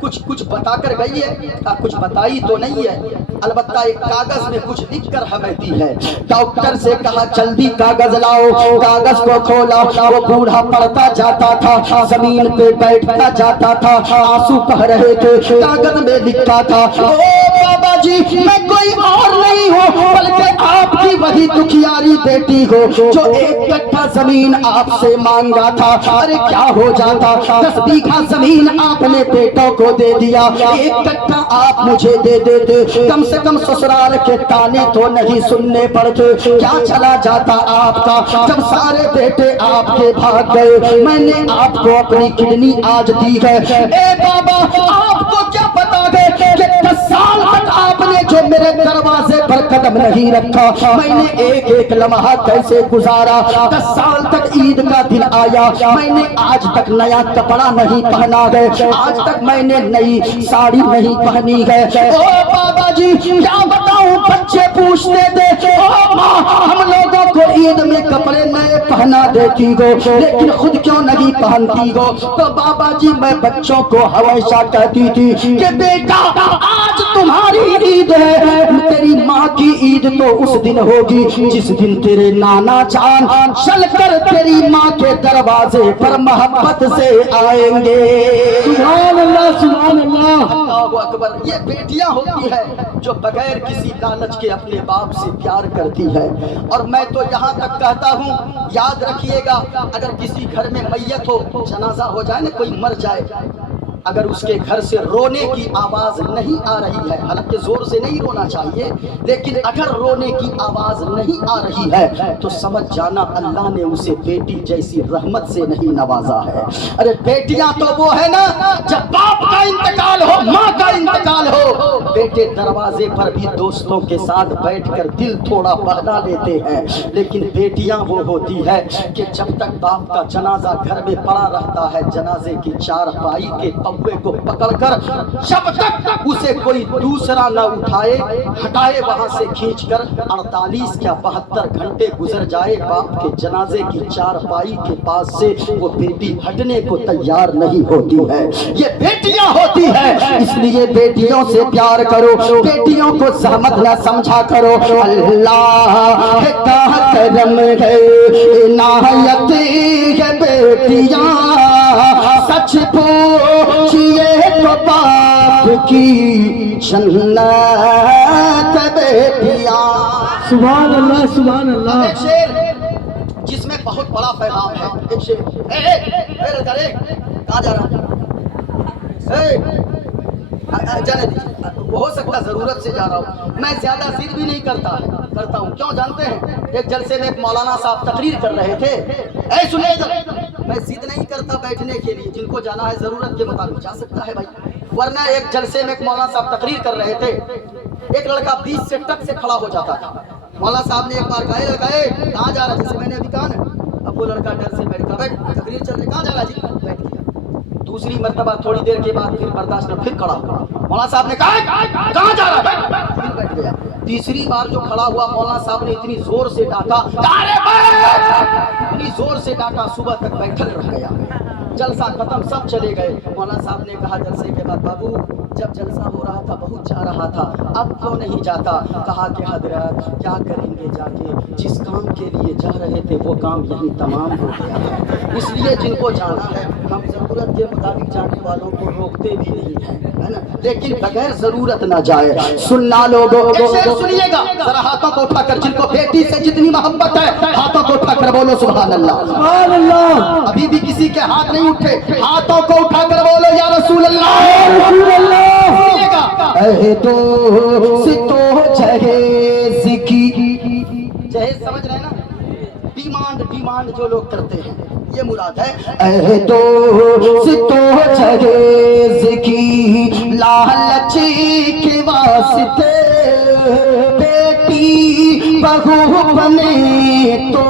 کچھ بتا کر گئی ہے؟ کہا کچھ بتائی تو نہیں ہے، البتہ ایک کاغذ میں کچھ لکھ کر ہمیں دی ہے۔ ڈاکٹر سے کہا جلدی کاغذ لاؤ، کاغذ کو کھولا، وہ بوڑھا پڑھتا جاتا تھا، زمین پہ بیٹھتا جاتا تھا، آنسو بہ رہے تھے، کاغذ میں لکھا تھا او بابا جی میں کوئی اور نہیں ہوں بلکہ آپ کی وہی دکھیاری بیٹی ہو جو 1 کٹھا زمین آپ سے مانگا تھا، ارے کیا ہو جاتا 10 بیگھا زمین آپ نے بیٹوں کو دے دیا، 1 کٹھا آپ مجھے دے دیتے، کم سے کم سسرال کے تانے تو نہیں سننے پڑتے، کیا چلا جاتا آپ کا جب سارے بیٹے آپ کے بھاگ گئے، میں نے آپ کو اپنی کڈنی آج دی ہے۔ اے بابا آپ کو کیا پتا ہے کہ 10 سال تک آپ نے جو میرے دروازے پر قدم نہیں رکھا، میں نے ایک ایک لمحہ کیسے گزارا، 10 سال تک عید کا دن آیا میں نے آج تک نیا کپڑا نہیں پہنا ہے، آج تک میں نے نئی ساڑی نہیں پہنی ہے۔ او بابا جی کیا بتاؤں بچے پوچھتے تھے او ماں ہم لوگوں کو عید میں کپڑے نئے پہنا دیتی ہو لیکن خود کیوں نہیں پہنتی ہو؟ تو بابا جی میں بچوں کو ہمیشہ کہتی تھی کہ بیٹا آج تمہاری عید ہے، تیری ماں کی عید تو اس دن ہوگی جس دن تیرے نانا جان چل کر تیری ماں کے دروازے پر محبت سے آئیں گے۔ سبحان اللہ سبحان اللہ۔ اللہ اکبر۔ یہ بیٹیاں ہوتی ہیں جو بغیر کسی لالچ کے اپنے باپ سے پیار کرتی ہے، اور میں تو یہاں تک کہتا ہوں یاد رکھیے گا اگر کسی گھر میں میت ہو، جنازہ ہو جائے نا، کوئی مر جائے اگر اس کے گھر سے رونے کی آواز نہیں آ رہی ہے، حالانکہ زور سے نہیں رونا چاہیے، لیکن اگر رونے کی آواز نہیں آ رہی ہے تو سمجھ جانا اللہ نے اسے بیٹی جیسی رحمت سے نہیں نوازا ہے۔ ارے بیٹیاں تو وہ ہے نا جب باپ کا انتقال ہو، ماں کا انتقال ہو، بیٹے دروازے پر بھی دوستوں کے ساتھ بیٹھ کر دل تھوڑا بہلا لیتے ہیں، لیکن بیٹیاں وہ ہوتی ہے کہ جب تک باپ کا جنازہ گھر میں پڑا رہتا ہے، جنازے کی چارپائی کے پوے کو پکڑ کر جب تک اسے کوئی دوسرا نہ اٹھائے ہٹائے وہاں سے کھینچ کر 48 یا 72 گھنٹے گزر جائے، باپ کے جنازے کی چارپائی کے پاس سے وہ بیٹی ہٹنے کو تیار نہیں ہوتی ہے۔ یہ بیٹیاں ہوتی ہے، اس لیے بیٹیوں سے پیار کرو، بیٹیوں کو زحمت نہ سمجھا کرو۔ اللہ کا کرم ہے عنایت ہے بیٹیاں، سچ پوچھئے تو باپ کی جنت بیٹیاں۔ سبحان اللہ سبحان اللہ۔ ایک شعر جس میں بہت بڑا پیغام ہے، ایک شعر کہاں جا رہا جانے دیجیے، ہو سکتا ضرورت سے جا رہا ہوں، میں زیادہ ضد بھی نہیں کرتا ہوں، کیوں جانتے ہیں؟ ایک جلسے میں ایک مولانا صاحب تقریر کر رہے تھے، اے سنیے ادھر، میں ضد نہیں کرتا بیٹھنے کے لیے، جن کو جانا ہے ضرورت کے مطابق جا سکتا ہے بھائی، ورنہ ایک جلسے میں ایک مولانا صاحب تقریر کر رہے تھے، ایک لڑکا 20 سے ٹک سے کھڑا ہو جاتا تھا، مولانا صاحب نے ایک بار کہا، لڑکا کہاں جا رہا ہے؟ جیسے میں نے ابھی کہا نا، اب وہ لڑکا ڈر سے بیٹھ کر بیٹھ، تقریر چل رہی، کہاں جا رہا جی؟ بیٹھ گیا۔ دوسری مرتبہ تھوڑی دیر کے بعد پھر برداشت کر پھر کھڑا ہوا، مولانا صاحب نے کہا کہاں جا رہا ہے؟ پھر بیٹھ گیا۔ تیسری بار جو کھڑا ہوا، مولانا صاحب نے اتنی زور سے ڈانٹا، اتنی زور سے ڈانٹا، صبح تک بیٹھل رہ گیا۔ جلسہ ختم، سب چلے گئے، مولانا صاحب نے کہا جلسے کے بعد، بابو جب جلسہ ہو رہا تھا بہت جا رہا تھا، اب کیوں نہیں جاتا؟ کہا کہ حضرت کیا کریں گے جا کے، جس کام کے لیے جا رہے تھے وہ کام یہیں تمام ہو گیا ہے، اس لیے جن کو جانا ہے ہم ضرورت کے مطابق جانے والوں کو روکتے بھی نہیں ہیں، ہے نا، لیکن بغیر ضرورت نہ جائے۔ سننا لوگوں، سنیے گا ذرا، ہاتھوں کو اٹھا کر، جن کو بیٹی سے جتنی محبت ہے ہاتھوں کو اٹھا کر بولو سبحان اللہ سبحان اللہ۔ ابھی بھی کسی کے ہاتھ نہیں اٹھے، ہاتھوں کو اٹھا کر بولو یا رسول اللہ، یا رسول اللہ۔ اے دوستو جہیز کی، جہیز سمجھ رہے ہیں نا، ڈیمانڈ جو لوگ کرتے ہیں یہ مراد ہے۔ اے دوستو جہیز کی لالچ کے واسطے، بیٹی بہو بنے تو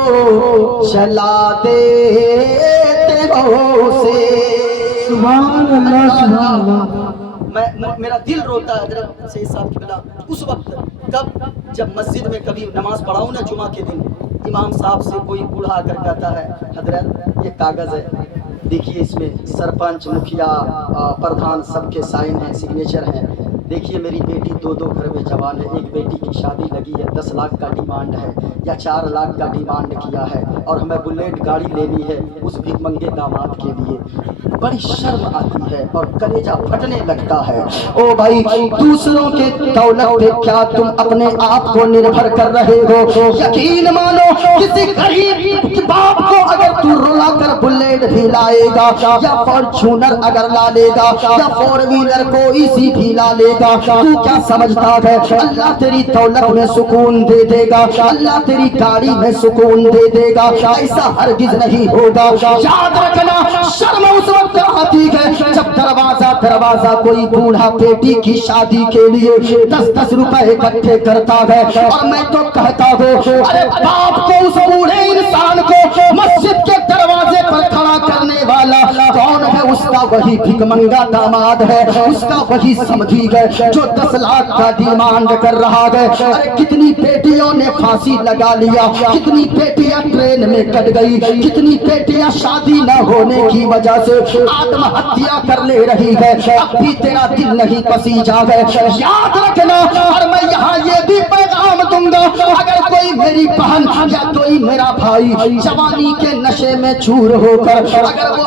چلا دیتے ہو سے۔ سبحان اللہ سبحان اللہ۔ میرا دل روتا ہے حضرت سید صاحب کی بلا، اس وقت کب جب مسجد میں کبھی نماز پڑھاؤں نا جمعہ کے دن، امام صاحب سے کوئی بوڑھا کر کہتا ہے، حضرت یہ کاغذ ہے، دیکھیے اس میں سرپنچ، مکھیا، پردھان سب کے سائن ہیں، سگنیچر ہیں، دیکھیے میری بیٹی 2 گھر میں جوان ہے، ایک بیٹی کی شادی لگی ہے، 10 لاکھ کا ڈیمانڈ ہے یا 4 لاکھ کا ڈیمانڈ کیا ہے، اور ہمیں بلیٹ گاڑی لینی ہے اس بھیک منگے داماد کے لیے۔ بڑی شرم آتی ہے اور کلیجہ پھٹنے لگتا ہے۔ او بھائی، دوسروں کے دولت پہ کیا تم اپنے آپ کو نربھر کر رہے ہو؟ یقین مانو کسی غریب باپ کو اگر تو رلا کر بلیٹ بھی لائے گا، یا فارچونر اگر لا لے گا، یا 4 ویلر کوئی سی بھی لا لے گا، تو کیا سمجھتا ہے اللہ تیری دولت میں سکون دے دے گا، اللہ تیری گاڑی میں سکون دے دے گا؟ ایسا ہرگز نہیں ہوگا۔ یاد رکھنا، شرم اس وقت آتی ہے جب دروازہ کوئی بوڑھا بیٹی کی شادی کے لیے 10 روپے اکٹھے کرتا ہے، اور میں تو کہتا ہوں ارے باپ کو اس بوڑھے انسان کو مسجد کے دروازے پر کھڑا کرنے والا کون ہے؟ اس کا وہی بھیک منگا داماد ہے، اس کا وہی سمجھی ہے جو 10 لاکھ کا ڈیمانڈ کر رہا ہے۔ ارے کتنی بیٹیوں نے پھانسی لگا لیا، کتنی بیٹیاں ٹرین میں کٹ گئی، کتنی بیٹیاں شادی نہ ہونے کی وجہ سے آتم ہتیا کر لے رہی ہے، اب بھی تیرا دل نہیں پسیجا ہے۔ یاد رکھنا، اور میں یہاں یہ بھی پیغام دوں گا، اگر کوئی میری بہن یا کوئی میرا بھائی جوانی کے نشے میں چور ہو کر اگر وہ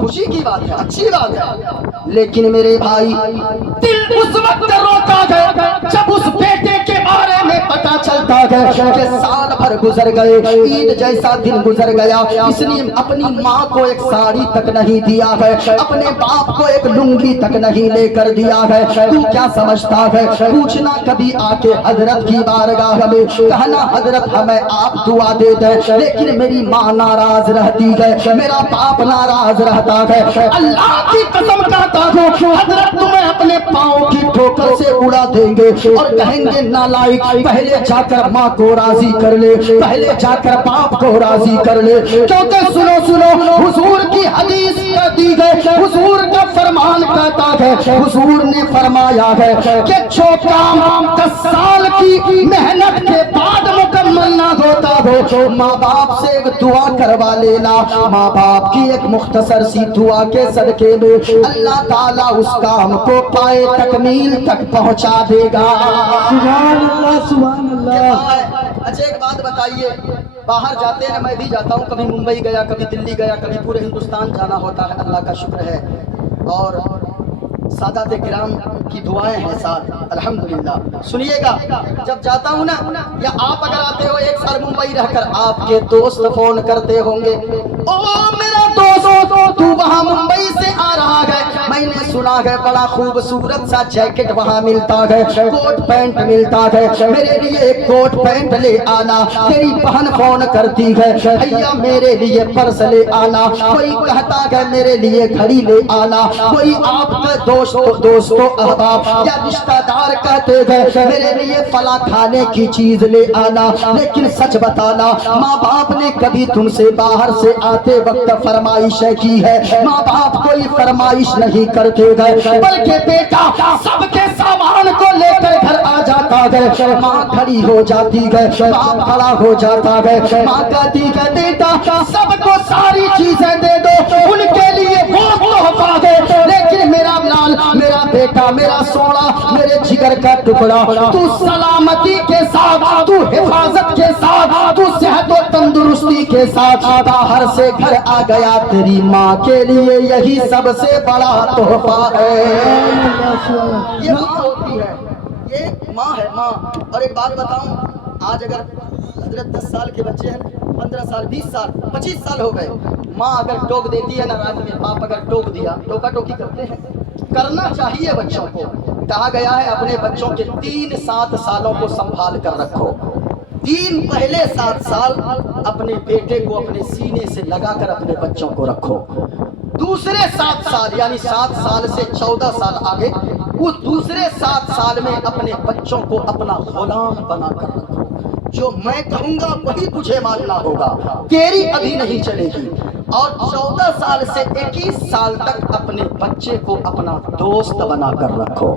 خوشی کی بات ہے، اچھی بات ہے، لیکن میرے بھائی دل اس وقت روتا ہے جب اس بیٹے کے بارے میں پتا چلتا ہے کہ سال بھر گزر گئے، عید جیسا دن گزر گیا، اس نے اپنی ماں کو ایک ساڑی تک نہیں دیا ہے، اپنے باپ کو ایک لنگی تک نہیں لے کر دیا ہے۔ تو کیا سمجھتا ہے؟ پوچھنا کبھی آ کے حضرت کی بارگاہ میں، کہنا حضرت ہمیں آپ دعا دے دیں، لیکن میری ماں ناراض رہتی ہے، میرا باپ ناراض رہتا ہے، اللہ کی قسم کہتا ہوں حضرت تمہیں اپنے پاؤں کی ٹھوکر سے اڑا دیں گے اور کہیں گے نالائق، پہلے جا کر ماں کو راضی کر لے، پہلے جا کر باپ کو راضی کر لے، کیونکہ سنو حضور کی حدیث کہتی ہے، حضور کا فرمان کہتا ہے، حضور نے فرمایا ہے کہ جو کام 10 سال کی محنت کے بعد مکمل نہ ہوتا ہو، ماں باپ سے ایک دعا کروا لینا، ماں باپ کی ایک مختصر سی دعا کے صدقے میں اللہ تعالیٰ اس کام کو پائے تکمیل تک پہنچا دے گا۔ سبحان اللہ سبحان اللہ۔ اچھا ایک بات بتائیے، باہر جاتے ہیں، میں بھی جاتا ہوں، کبھی ممبئی گیا، کبھی دلی گیا، کبھی پورے ہندوستان جانا ہوتا ہے، اللہ کا شکر ہے، اور سادات کرام کی دعائیں ہیں ساتھ، الحمدللہ۔ سنیے گا، جب جاتا ہوں نا، یا آپ اگر آتے ہو 1 سال ممبئی رہ کر، آپ کے دوست فون کرتے ہوں گے، او میرا دوست تو وہاں ممبئی سے آ رہا ہے، میں نے سنا ہے بڑا خوبصورت سا جیکٹ وہاں ملتا ہے، کوٹ پینٹ ملتا ہے، میرے لیے ایک کوٹ پینٹ لے آنا۔ تیری بہن فون کرتی ہے، بھیا میرے لیے پرس لے آنا، کوئی کہتا ہے میرے لیے گھڑی لے آنا، کوئی آپ کے دوستوں احباب یا رشتہ دار کہتے ہیں میرے لیے فلاں کھانے کی چیز لے آنا۔ لیکن سچ بتانا، ماں باپ نے کبھی تم سے باہر سے آتے وقت فرمائشیں کی ہے؟ ماں باپ کوئی فرمائش نہیں کرتے گئے، بلکہ بیٹا سب کے سامان کو لے کر گھر آ جاتا ہے، ماں کھڑی ہو جاتی ہے، باپ کھڑا ہو جاتا ہے، ماں کہتی ہے بیٹا سب کو ساری چیزیں دے دو، ان کے لیے وہ تحفہ ہے، لیکن میرا لال، میرا بیٹا، میرا سونا، میرے جگر کا ٹکڑا، تو سلامتی کے ساتھ، تو حفاظت کے ساتھ، تو صحت و تندرستی کے ساتھ باہر سے گھر آ گیا، تیری ماں کے لیے یہی سب سے بڑا تحفہ ہے۔ یہ ماں ہوتی ہے، یہ ماں ہے، ماں۔ اور ایک بات بتاؤں، آج اگر حضرت 10 سال کے بچے ہیں، 15 سال، 20 سال، 25 سال ہو گئے، ماں اگر ٹوک دیتی ہے نا رات میں، باپ اگر ٹوک دیا، ٹوکا ٹوکی کرتے ہیں، کرنا چاہیے بچوں کو۔ کہا گیا ہے اپنے بچوں کے 3-7 سالوں کو سنبھال کر رکھو، 3 پہلے 7 سال اپنے بیٹے کو اپنے سینے سے لگا کر اپنے بچوں کو رکھو، دوسرے 7 سال یعنی 7 سال سے 14 سال آگے، اس دوسرے 7 سال میں اپنے بچوں کو اپنا غلام بنا کر رکھو، جو میں کہوں گا وہی تجھے ماننا ہوگا، تیری ابھی نہیں چلے گی۔ اور 14 سال سے 21 سال تک اپنے بچے کو اپنا دوست بنا کر رکھو،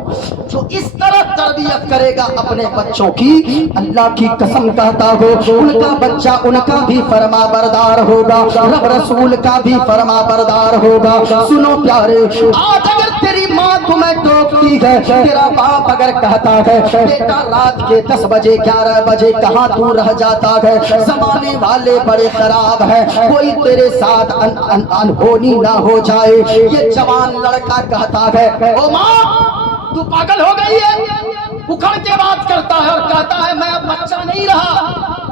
جو اس طرح تربیت کرے گا اپنے بچوں کی، اللہ کی قسم کہتا ہو ان کا بچہ ان کا بھی فرما بردار ہوگا، رب رسول کا بھی فرما بردار ہوگا۔ سنو پیارے، آج اگر تیری ماں تمہیں ٹوکتی ہے، تیرا باپ اگر کہتا ہے بیٹا رات کے 10 بجے 11 بجے کہاں تو رہ جاتا ہے، زمانے والے بڑے خراب ہیں، کوئی تیرے ساتھ انہونی نہ ہو جائے، یہ جوان لڑکا کہتا ہے او ماں تو پاگل ہو گئی ہے، اکھڑ کے بات کرتا ہے اور کہتا ہے میں اب بچہ نہیں رہا،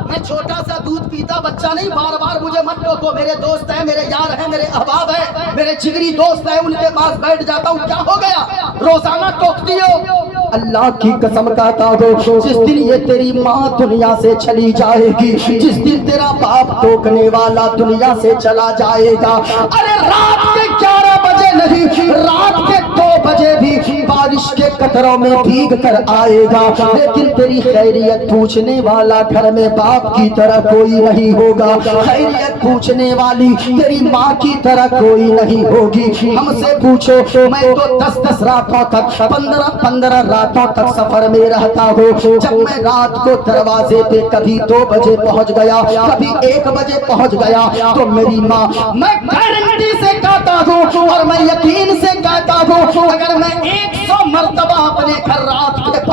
میں چھوٹا سا دودھ پیتا بچہ نہیں، بار بار مجھے مت ٹوکو، میرے دوست ہیں، میرے یار ہیں، میرے احباب ہیں، میرے جگری دوست ہیں، ان کے پاس بیٹھ جاتا ہوں، کیا ہو گیا روزانہ ٹوکتی ہو؟ اللہ کی قسم کہتا ہو جس دن یہ تیری ماں دنیا سے چلی جائے گی، جس دن تیرا باپ ٹوکنے والا دنیا سے چلا جائے گا، ارے رات کے 11 بجے نہیں، رات کے 2 بجے بھی بارش کے قطروں میں بھیگ کر آئے گا، لیکن تیری خیریت پوچھنے والا گھر میں باپ کی طرح کوئی نہیں ہوگا، خیریت پوچھنے والی تیری ماں کی طرح کوئی نہیں ہوگی۔ ہم سے پوچھو، میں تو 10 راتوں تک، 15 راتوں تک سفر میں رہتا ہوں، جب میں رات کو دروازے پہ کبھی 2 بجے پہنچ گیا، کبھی 1 بجے پہنچ گیا، تو میری ماں، میں گارنٹی سے کہتا ہوں اور میں یقین سے کہتا ہوں، اگر میں 100 مرتبہ اپنے گھر رات کے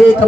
1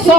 100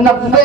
90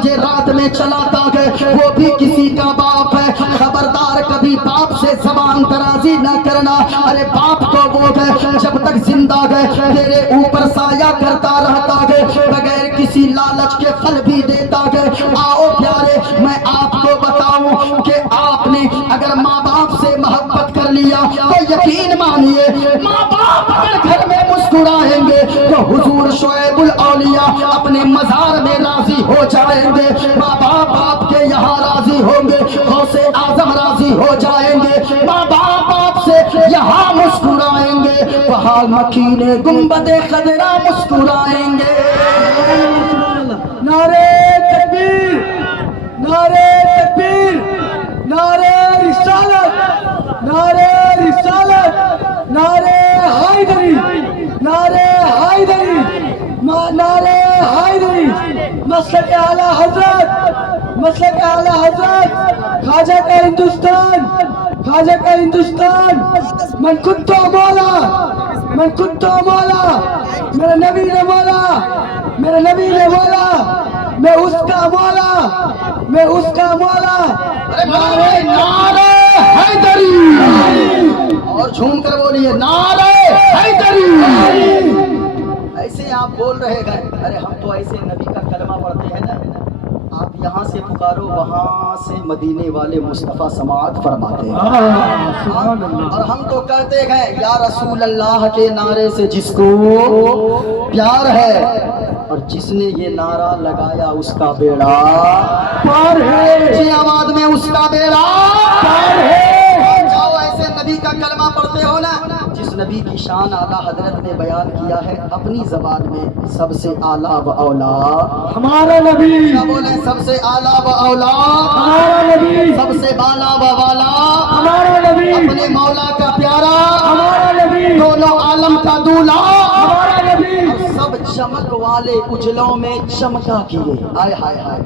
بجے رات میں چلاتا ہے وہ بھی کسی کا باپ ہے. خبردار کبھی باپ سے زبان درازی نہ کرنا. ارے باپ تو وہ ہے جب تک زندہ ہے تیرے اوپر سایہ کرتا رہتا ہے, بغیر کسی لالچ کے پھل بھی دیتا ہے. آؤ پیارے میں آپ کو بتاؤں کہ آپ نے اگر ماں باپ سے محبت کر لیا تو یقین مانیے ماں باپ اگر گھر میں مسکرائیں گے تو حضور شعیب الاولیاء اپنے مزار میں راضی ہو جائیں گے. ماں باپ آپ کے یہاں راضی ہوں گے, غوث اعظم راضی ہو جائیں گے. ماں باپ آپ سے یہاں مسکرائیں گے, وہاں مکین گنبد خضرا مسکرائیں گے. نعرے تکبیر, نعرے تکبیر, نعرے رسالت, نعرے رسالت, نعرے حیدری, نعرے حیدری, نعرے حیدری. مسلک اعلی حضرت, مسلک اعلی حضرت, خواجہ کا ہندوستان, خواجہ کا ہندوستان. من کنتو مولا, من کنتو مولا, میرے نبی نے مولا, میرے نبی نے مولا, میں اس کا مولا, میں اس کا مولا. نعرے نعرے حیدری, اور جھوم کر بولیے نعرے حیدری. ایسے آپ بول رہے گئے, ارے ہم تو ایسے نبی کا کلمہ پڑھتے ہیں نا, آپ یہاں سے پکارو وہاں سے مدینے والے مصطفیٰ سماعت فرماتے ہیں. اور ہم تو کہتے ہیں یا رسول اللہ کے نعرے سے جس کو پیار ہے, اور جس نے یہ نعرہ لگایا اس کا بیڑا پار ہے, اونچی آواز میں اس کا بیڑا پار ہے. جاؤ ایسے نبی کا کلمہ پڑھتے ہو نا جس نبی کی شان اعلیٰ حضرت نے بیان کیا ہے اپنی زبان میں, سب سے اعلیٰ و اولا ہمارا نبی, کیا بولیں, سب سے اعلیٰ و اولا, ہمارا نبی, سب سے بالا و والا, ہمارا نبی, اپنے مولا کا پیارا, ہمارا نبی, دونوں عالم کا دولا, ہمارا نبی. سب چمک والے اجلوں میں چمکا کیے. ہائے ہائے ہائے.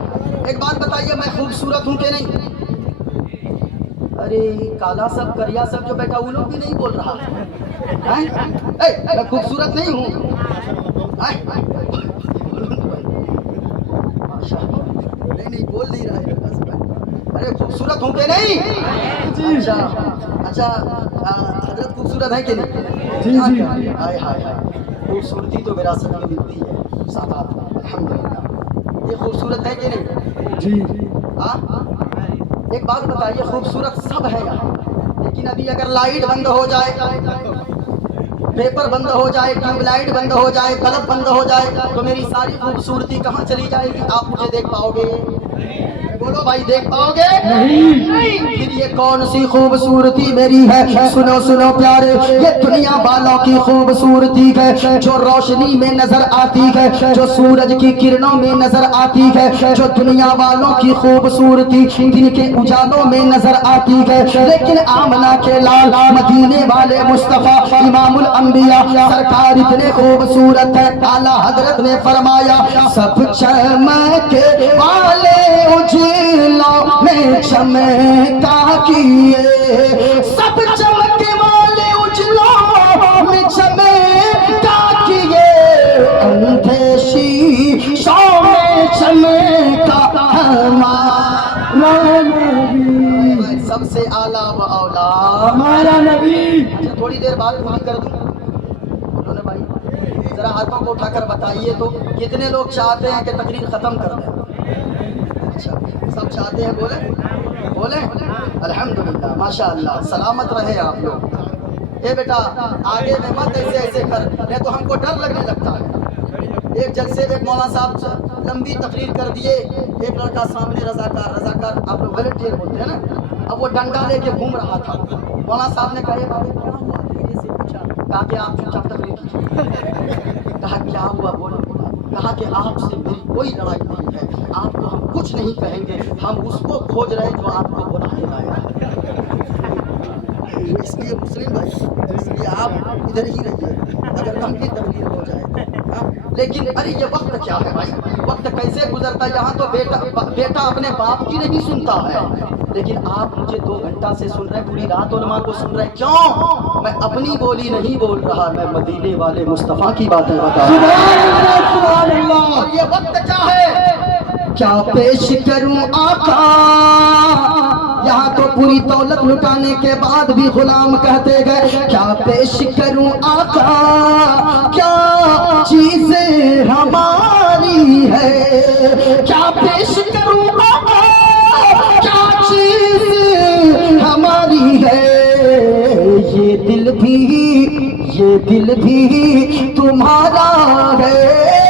ایک بات بتائیے, میں خوبصورت ہوں کہ نہیں؟ ارے کالا سب کریا سب جو بیٹھا وہ لوگ بھی نہیں بول رہا ہے, میں خوبصورت نہیں ہوں؟ نہیں بول نہیں رہا ہے. ارے خوبصورت ہوں کہ نہیں؟ اچھا اچھا, حضرت خوبصورت ہے کہ نہیں؟ جی جی. ہائے ہائے ہائے. خوبصورتی تو وراثت میں ملتی ہے ساتھ, الحمدللہ. یہ خوبصورت ہے کہ نہیں؟ جی. ہاں, ایک بات بتائیے, خوبصورت سب ہے یہاں, لیکن ابھی اگر لائٹ بند ہو جائے, پیپر بند ہو جائے, ٹیوب لائٹ بند ہو جائے, بلب بند ہو جائے, تو میری ساری خوبصورتی کہاں چلی جائے گی؟ آپ مجھے دیکھ پاؤ گے؟ بولو بھائی, دیکھ پاؤ گے؟ نہیں. پھر یہ کون سی خوبصورتی میری ہے؟ سنو سنو پیارے, یہ دنیا والوں کی خوبصورتی ہے جو روشنی میں نظر آتی ہے, جو سورج کی کرنوں میں نظر آتی ہے, جو دنیا والوں کی خوبصورتی دن کے اجالوں میں نظر آتی ہے. لیکن آمنہ کے لال مدینے والے مصطفیٰ امام الانبیاء سرکار اتنے خوبصورت ہے, اعلیٰ حضرت نے فرمایا سب چمکے والے اجلوں میں چمکا کیے, سب چمکے والے اجلوں میں چمکا کیے, اندھیشی شو میں چمکا ہمارا نبی, سب سے اعلیٰ و اولا ہمارا نبی. تھوڑی دیر بعد پوری کر دوں. بولو نا بھائی, ذرا ہاتھوں کو اٹھا کر بتائیے تو کتنے لوگ چاہتے ہیں کہ تقریر ختم کر دیں؟ اچھا, سب چاہتے ہیں, بولیں بولیں, الحمدللہ, ماشاءاللہ, سلامت رہے آپ لوگ. اے بیٹا آگے میں مت ایسے ایسے کر, نہیں تو ہم کو ڈر لگنے لگتا ہے. ایک جلسے میں مولانا صاحب لمبی تقریر کر دیے, ایک لڑکا سامنے رضاکار, رضاکار آپ لوگ والنٹیئر بولتے ہیں نا, اب وہ ڈنڈا لے کے گھوم رہا تھا. مولانا صاحب نے کہا دھیرے سے پوچھا, کہا کہ آپ چپ چاپ تقریر کیجیے. کہا کیا ہوا, بولو. کہا کہ آپ سے میری کوئی لڑائی نہیں ہے, آپ کو ہم کچھ نہیں کہیں گے, ہم اس کو کھوج رہے جو آپ کو بلا کے لایا. اس لیے مسلم بھائی, اس لیے آپ ادھر ہی رہیے اگر لمبی تقریر ہو جائے. لیکن ارے یہ وقت کیا ہے بھائی, وقت کیسے گزرتا ہے. یہاں تو بیٹا اپنے باپ کی نہیں سنتا ہے, لیکن آپ مجھے 2 گھنٹہ سے سن رہے, پوری رات علماء کو سن رہے. کیوں؟ میں اپنی بولی نہیں بول رہا, میں مدینے والے مصطفیٰ کی باتیں بتا رہا ہوں. اور یہ وقت کیا ہے, کیا پیش کروں آقا. یہاں تو پوری دولت لٹانے کے بعد بھی غلام کہتے گئے کیا پیش کروں آقا, کیا چیزیں ہماری ہے, کیا پیش کروں آقا, کیا چیز ہماری ہے. یہ دل بھی تمہارا ہے,